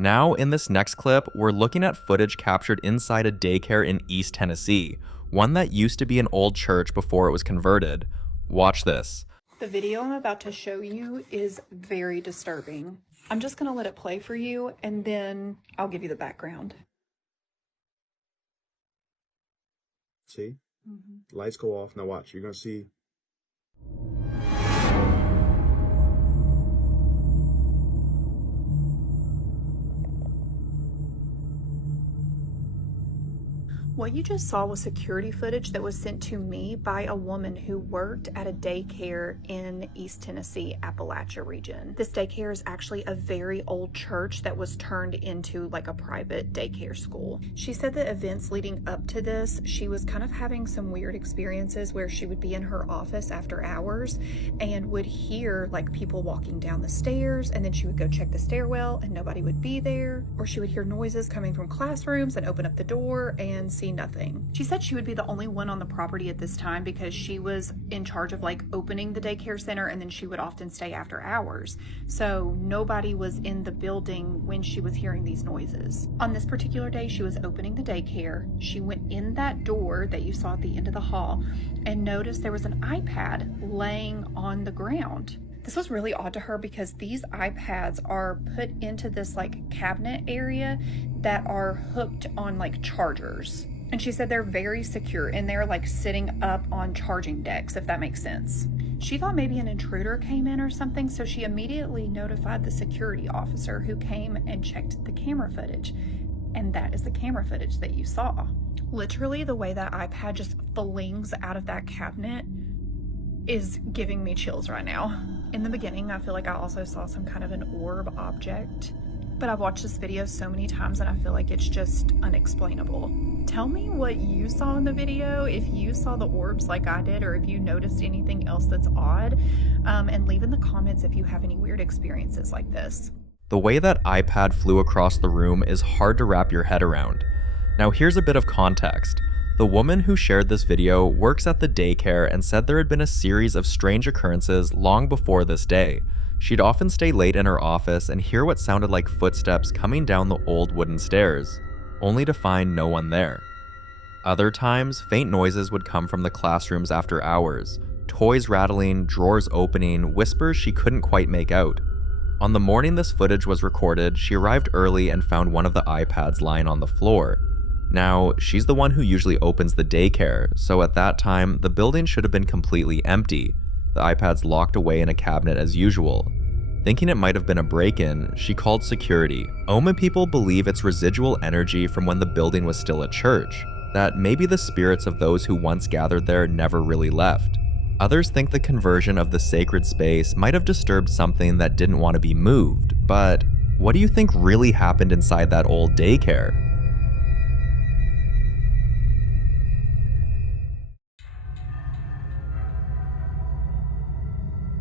Now, in this next clip, we're looking at footage captured inside a daycare in East Tennessee, one that used to be an old church before it was converted. Watch this. The video I'm about to show you is very disturbing. I'm just gonna let it play for you and then I'll give you the background. See? Lights go off. Now watch. You're going to see. What you just saw was security footage that was sent to me by a woman who worked at a daycare in East Tennessee, Appalachia region. This daycare is actually a very old church that was turned into like a private daycare school. She said that events leading up to this, she was kind of having some weird experiences where she would be in her office after hours and would hear like people walking down the stairs, and then she would go check the stairwell and nobody would be there, or she would hear noises coming from classrooms and open up the door and see nothing. She said she would be the only one on the property at this time because she was in charge of like opening the daycare center, and then she would often stay after hours. So nobody was in the building when she was hearing these noises. On this particular day, she was opening the daycare. She went in that door that you saw at the end of the hall and noticed there was an iPad laying on the ground. This was really odd to her because these iPads are put into this like cabinet area that are hooked on like chargers. And she said they're very secure and they're like sitting up on charging decks, if that makes sense. She thought maybe an intruder came in or something, so she immediately notified the security officer who came and checked the camera footage. And that is the camera footage that you saw. Literally, the way that iPad just flings out of that cabinet is giving me chills right now. In the beginning, I feel like I also saw some kind of an orb object, but I've watched this video so many times and I feel like it's just unexplainable. Tell me what you saw in the video, if you saw the orbs like I did, or if you noticed anything else that's odd, and leave in the comments if you have any weird experiences like this. The way that iPad flew across the room is hard to wrap your head around. Now here's a bit of context. The woman who shared this video works at the daycare and said there had been a series of strange occurrences long before this day. She'd often stay late in her office and hear what sounded like footsteps coming down the old wooden stairs, only to find no one there. Other times, faint noises would come from the classrooms after hours, toys rattling, drawers opening, whispers she couldn't quite make out. On the morning this footage was recorded, she arrived early and found one of the iPads lying on the floor. Now, she's the one who usually opens the daycare, so at that time, the building should have been completely empty, the iPads locked away in a cabinet as usual. Thinking it might have been a break-in, she called security. Omen people believe it's residual energy from when the building was still a church, that maybe the spirits of those who once gathered there never really left. Others think the conversion of the sacred space might have disturbed something that didn't want to be moved, but what do you think really happened inside that old daycare?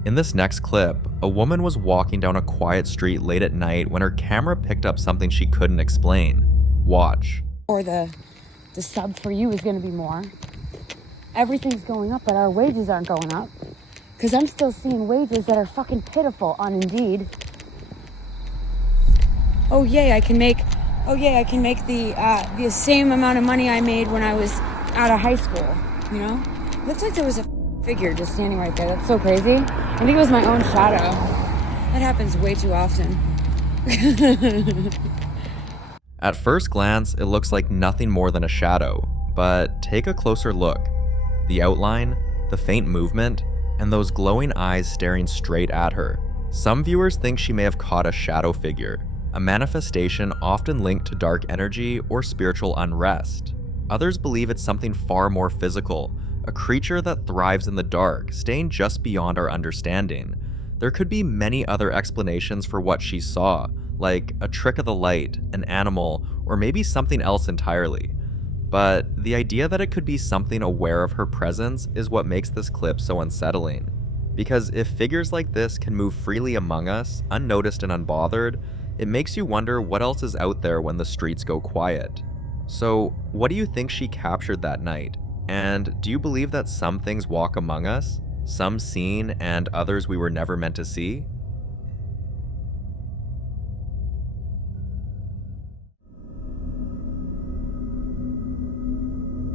In this next clip, a woman was walking down a quiet street late at night when her camera picked up something she couldn't explain. Watch. Or the sub for you is going to be more. Everything's going up, but our wages aren't going up. Because I'm still seeing wages that are fucking pitiful on Indeed. Oh yay, I can make the same amount of money I made when I was out of high school, you know? Looks like there was a figure just standing right there. That's so crazy. I think it was my own shadow. That happens way too often. At first glance, it looks like nothing more than a shadow, but take a closer look. The outline, the faint movement, and those glowing eyes staring straight at her. Some viewers think she may have caught a shadow figure, a manifestation often linked to dark energy or spiritual unrest. Others believe it's something far more physical, a creature that thrives in the dark, staying just beyond our understanding. There could be many other explanations for what she saw, like a trick of the light, an animal, or maybe something else entirely. But the idea that it could be something aware of her presence is what makes this clip so unsettling. Because if figures like this can move freely among us, unnoticed and unbothered, it makes you wonder what else is out there when the streets go quiet. So, what do you think she captured that night? And do you believe that some things walk among us, some seen and others we were never meant to see?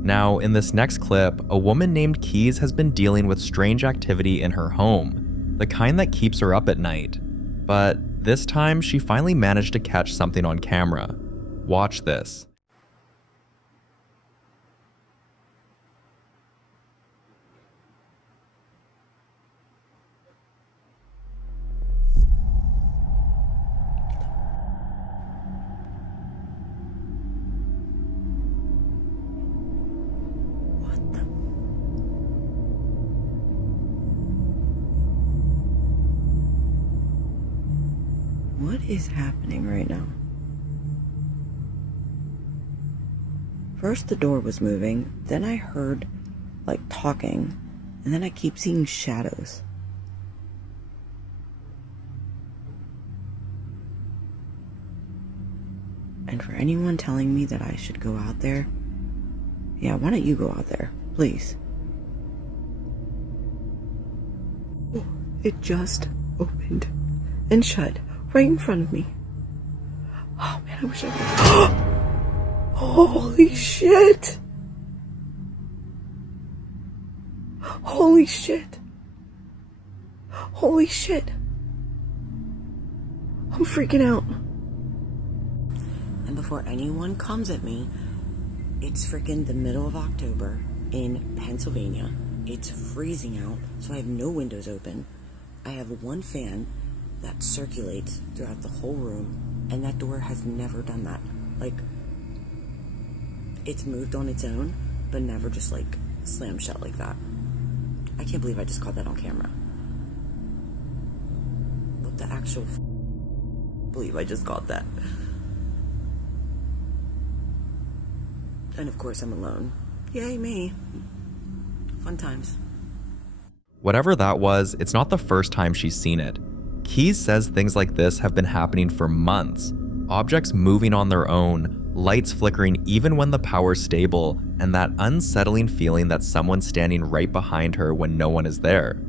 Now, in this next clip, a woman named Keys has been dealing with strange activity in her home, the kind that keeps her up at night. But this time, she finally managed to catch something on camera. Watch this. is happening right now? First the door was moving, then I heard like talking, and then I keep seeing shadows. And for anyone telling me that I should go out there, yeah, why don't you go out there, please? Oh, it just opened and shut right in front of me. Oh man, I wish I could. Holy shit! Holy shit! Holy shit! I'm freaking out. And before anyone comes at me, it's freaking the middle of October in Pennsylvania. It's freezing out, so I have no windows open. I have one fan that circulates throughout the whole room, and that door has never done that. Like, it's moved on its own, but never just like slammed shut like that. I can't believe I just caught that on camera. What the actual believe I just caught that. And of course I'm alone. Yay me. Fun times. Whatever that was, it's not the first time she's seen it. Keys says things like this have been happening for months. Objects moving on their own, lights flickering even when the power's stable, and that unsettling feeling that someone's standing right behind her when no one is there.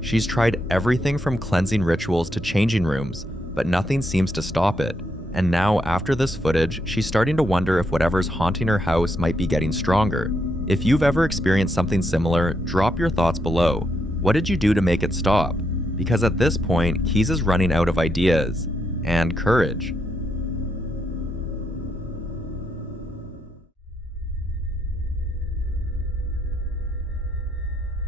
She's tried everything from cleansing rituals to changing rooms, but nothing seems to stop it. And now, after this footage, she's starting to wonder if whatever's haunting her house might be getting stronger. If you've ever experienced something similar, drop your thoughts below. What did you do to make it stop? Because at this point, Keys is running out of ideas and courage.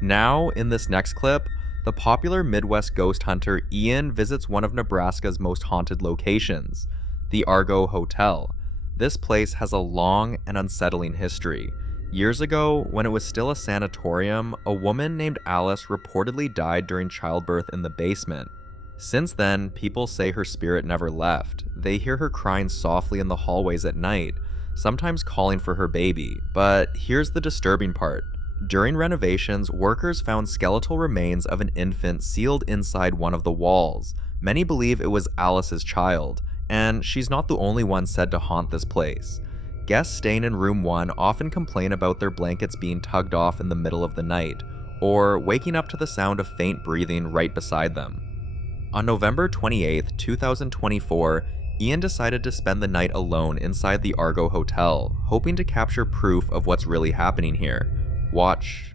Now, in this next clip, the popular Midwest ghost hunter Ian visits one of Nebraska's most haunted locations, the Argo Hotel. This place has a long and unsettling history. Years ago, when it was still a sanatorium, a woman named Alice reportedly died during childbirth in the basement. Since then, people say her spirit never left. They hear her crying softly in the hallways at night, sometimes calling for her baby. But here's the disturbing part. During renovations, workers found skeletal remains of an infant sealed inside one of the walls. Many believe it was Alice's child, and she's not the only one said to haunt this place. Guests staying in room 1 often complain about their blankets being tugged off in the middle of the night, or waking up to the sound of faint breathing right beside them. On November 28, 2024, Ian decided to spend the night alone inside the Argo Hotel, hoping to capture proof of what's really happening here. Watch.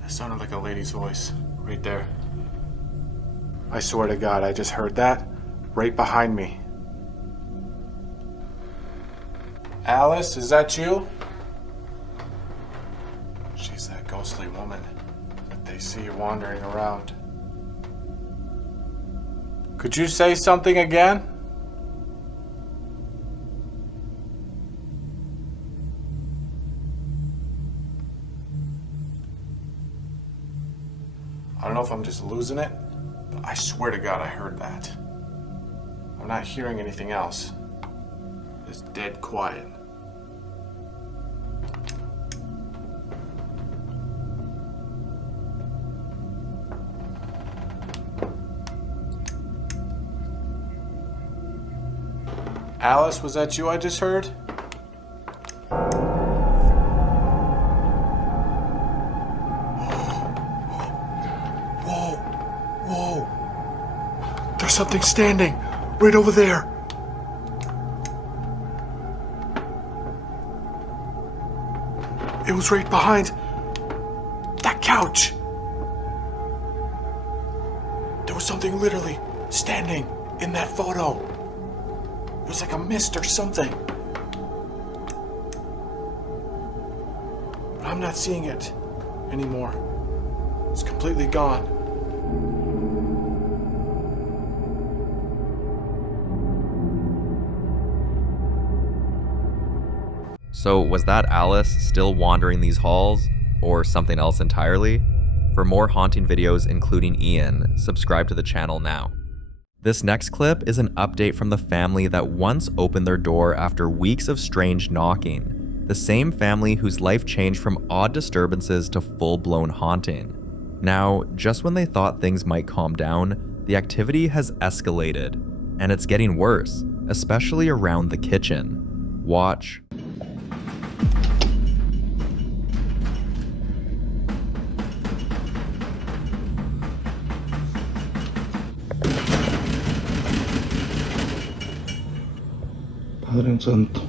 That sounded like a lady's voice, right there. I swear to God, I just heard that right behind me. Alice, is that you? She's that ghostly woman that they see wandering around. Could you say something again? I don't know if I'm just losing it, but I swear to God I heard that. I'm not hearing anything else. It's dead quiet. Alice, was that you I just heard? Whoa. There's something standing right over there. It was right behind that couch. There was something literally standing in that photo. It was like a mist or something. But I'm not seeing it anymore. It's completely gone. So was that Alice still wandering these halls, or something else entirely? For more haunting videos including Ian, subscribe to the channel now. This next clip is an update from the family that once opened their door after weeks of strange knocking. The same family whose life changed from odd disturbances to full-blown haunting. Now, just when they thought things might calm down, the activity has escalated, and it's getting worse, especially around the kitchen. Watch. Padre Santo.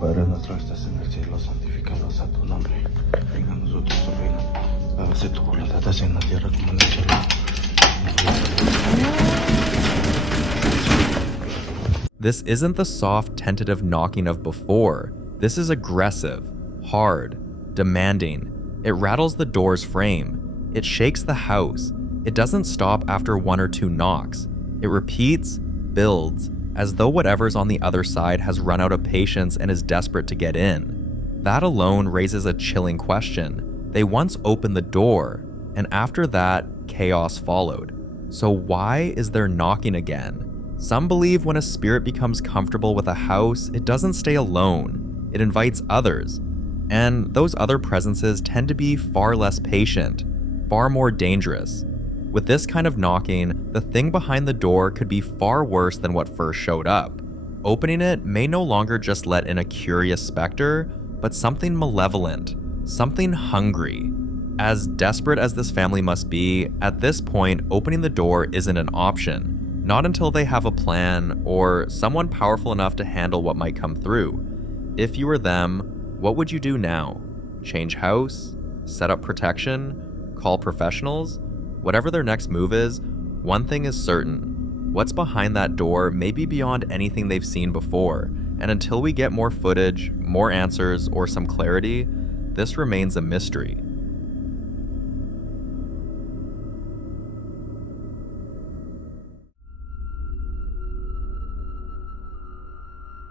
Padre nuestro que estás en el cielo, santificado sea tu nombre. Venga a nosotros tu reino. Hágase tu voluntad así en la tierra como en el cielo. This isn't the soft, tentative knocking of before. This is aggressive, hard, demanding. It rattles the door's frame. It shakes the house. It doesn't stop after one or two knocks. It repeats, builds, as though whatever's on the other side has run out of patience and is desperate to get in. That alone raises a chilling question. They once opened the door, and after that, chaos followed. So why is there knocking again? Some believe when a spirit becomes comfortable with a house, it doesn't stay alone. It invites others. And those other presences tend to be far less patient, far more dangerous. With this kind of knocking, the thing behind the door could be far worse than what first showed up. Opening it may no longer just let in a curious specter, but something malevolent, something hungry. As desperate as this family must be, at this point, opening the door isn't an option. Not until they have a plan, or someone powerful enough to handle what might come through. If you were them, what would you do now? Change house? Set up protection? Call professionals? Whatever their next move is, one thing is certain. What's behind that door may be beyond anything they've seen before, and until we get more footage, more answers, or some clarity, this remains a mystery.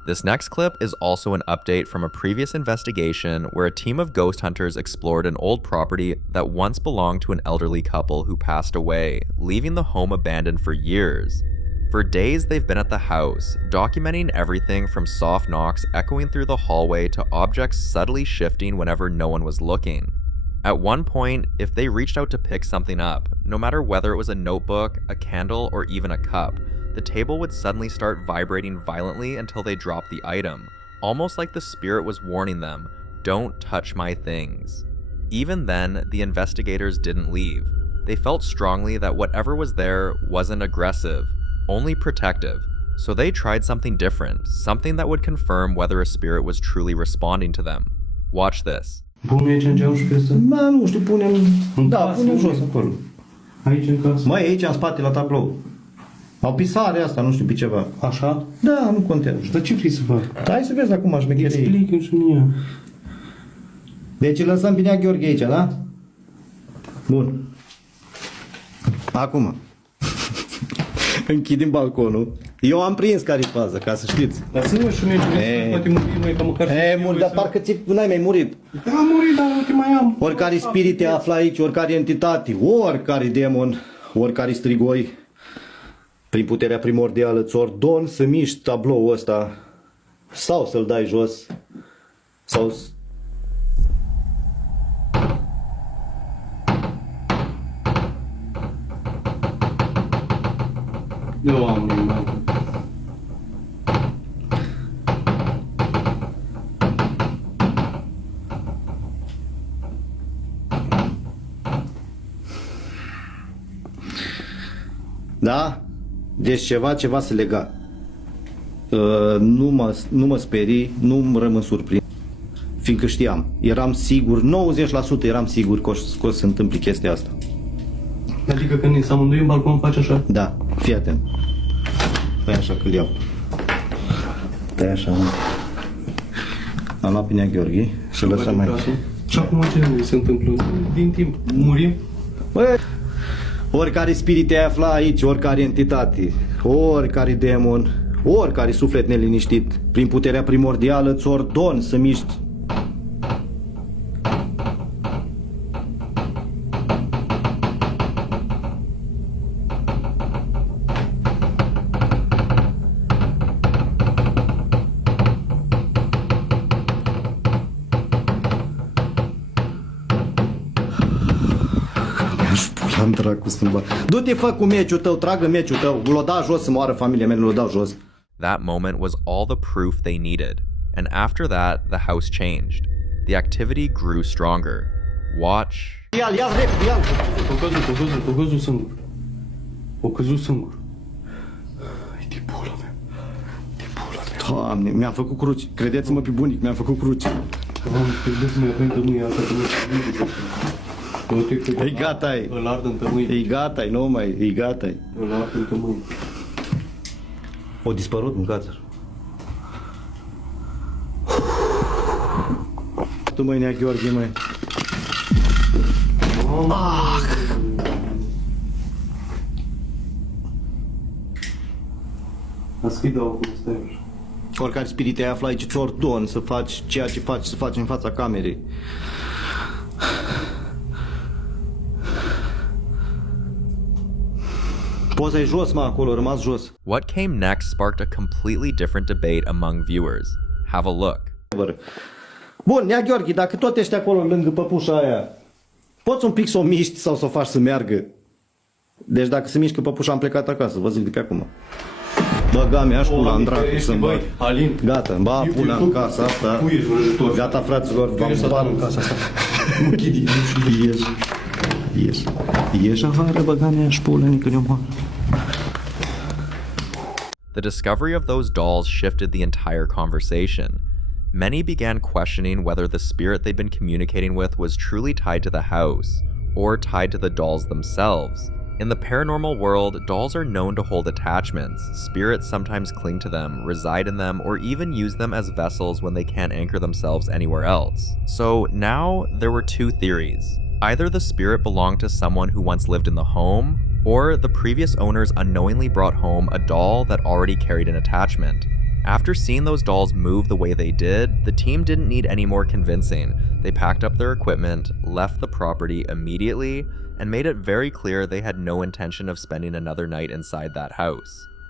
This next clip is also an update from a previous investigation where a team of ghost hunters explored an old property that once belonged to an elderly couple who passed away, leaving the home abandoned for years. For days they've been at the house, documenting everything from soft knocks echoing through the hallway to objects subtly shifting whenever no one was looking. At one point, if they reached out to pick something up, no matter whether it was a notebook, a candle, or even a cup, the table would suddenly start vibrating violently until they dropped the item, almost like the spirit was warning them, "Don't touch my things." Even then, the investigators didn't leave. They felt strongly that whatever was there wasn't aggressive, only protective. So they tried something different, something that would confirm whether a spirit was truly responding to them. Watch this. Punem aici în geam și pe ăsta? Da, nu știu, punem... Da, punem jos acolo. Aici în casă? Mai aici, în spate, la tablou. Au pisare asta, nu știu, pe ceva. Așa? Da, nu contează. Dar ce vrei să fac? Hai să vezi acum șmecherii. Explică-mi și mie. Deci lăsăm bine Gheorghe aici, da? Bun. Acum. Închidem balconul. Eu am prins care-i faza, ca să știți. Lasă-mă și merge, poate murim noi, ca măcar... Dar parcă n-ai mai murit. Da, am murit, dar nu te mai am. Oricare spirit te află aici, oricare entitate, oricare demon, oricare strigoi, prin puterea primordială, îți ordon să miști tabloul ăsta sau să-l dai jos sau... Eu am mai. Da? Deci ceva se lega. Nu mă sperii, nu rămân surprins. Fiindcă știam, eram sigur, 90% eram sigur că o să se întâmple chestia asta. Adică când ne amândoi în balcon faci așa? Da, fii atent. Stai așa că-l iau. Stai așa, mă. Am luat pe Nea Gheorghe și lăsăm aici. Și acum ce se întâmplă? Din timp murim? Bă, oricare spirit te afla aici, oricare entitate, oricare demon, oricare suflet neliniștit, prin puterea primordială îți ordon să miști. Am dracu să du-te, fă cu meciul tău, tragă meciul tău, l-o da jos să moară familia mea, l-o dau jos. That moment was all the proof they needed, and after that, the house changed. The activity grew stronger. Watch. Ia-l repede, ia-l! O căzut singur. O căzut singur. E de pula mea. De pula mea. Doamne, mi-am făcut cruci. Credeți-mă pe bunic, mi-am făcut cruci. Doamne, credeți-mă, mi-a tămâia asta, E gata-i. Îl ard în tămâie. E gata-i, nu mai, e gata-i. Îl ard în tămâie. O dispărut, mâncați-l. Tu, măi, Nea Gheorghe, măi. Asta-i dau cum stai așa. Oricare spirit te află aici, ți ordon să faci ceea ce faci, să faci în fața camerei. Poza e jos, mă, acolo, rămas jos. What came next sparked a completely different debate among viewers. Have a look. Bun, Nea Gheorghe, dacă tot ești acolo lângă păpușa aia, poți un pic să o miști sau să o faci să meargă? Deci dacă se mișcă păpușa, am plecat acasă, vă zic de pe acum. Băga mea și pula în dracu să-mi bag. Gata, îmi bag pula în casa asta. Gata, fraților, v-am bat în casa asta. Ieși afară, băga mea și pula, nică ne-o moară. The discovery of those dolls shifted the entire conversation. Many began questioning whether the spirit they'd been communicating with was truly tied to the house, or tied to the dolls themselves. In the paranormal world, dolls are known to hold attachments. Spirits sometimes cling to them, reside in them, or even use them as vessels when they can't anchor themselves anywhere else. So now, there were two theories. Either the spirit belonged to someone who once lived in the home, or the previous owners unknowingly brought home a doll that already carried an attachment. After seeing those dolls move the way they did, the team didn't need any more convincing. They packed up their equipment, left the property immediately, and made it very clear they had no intention of spending another night inside that house.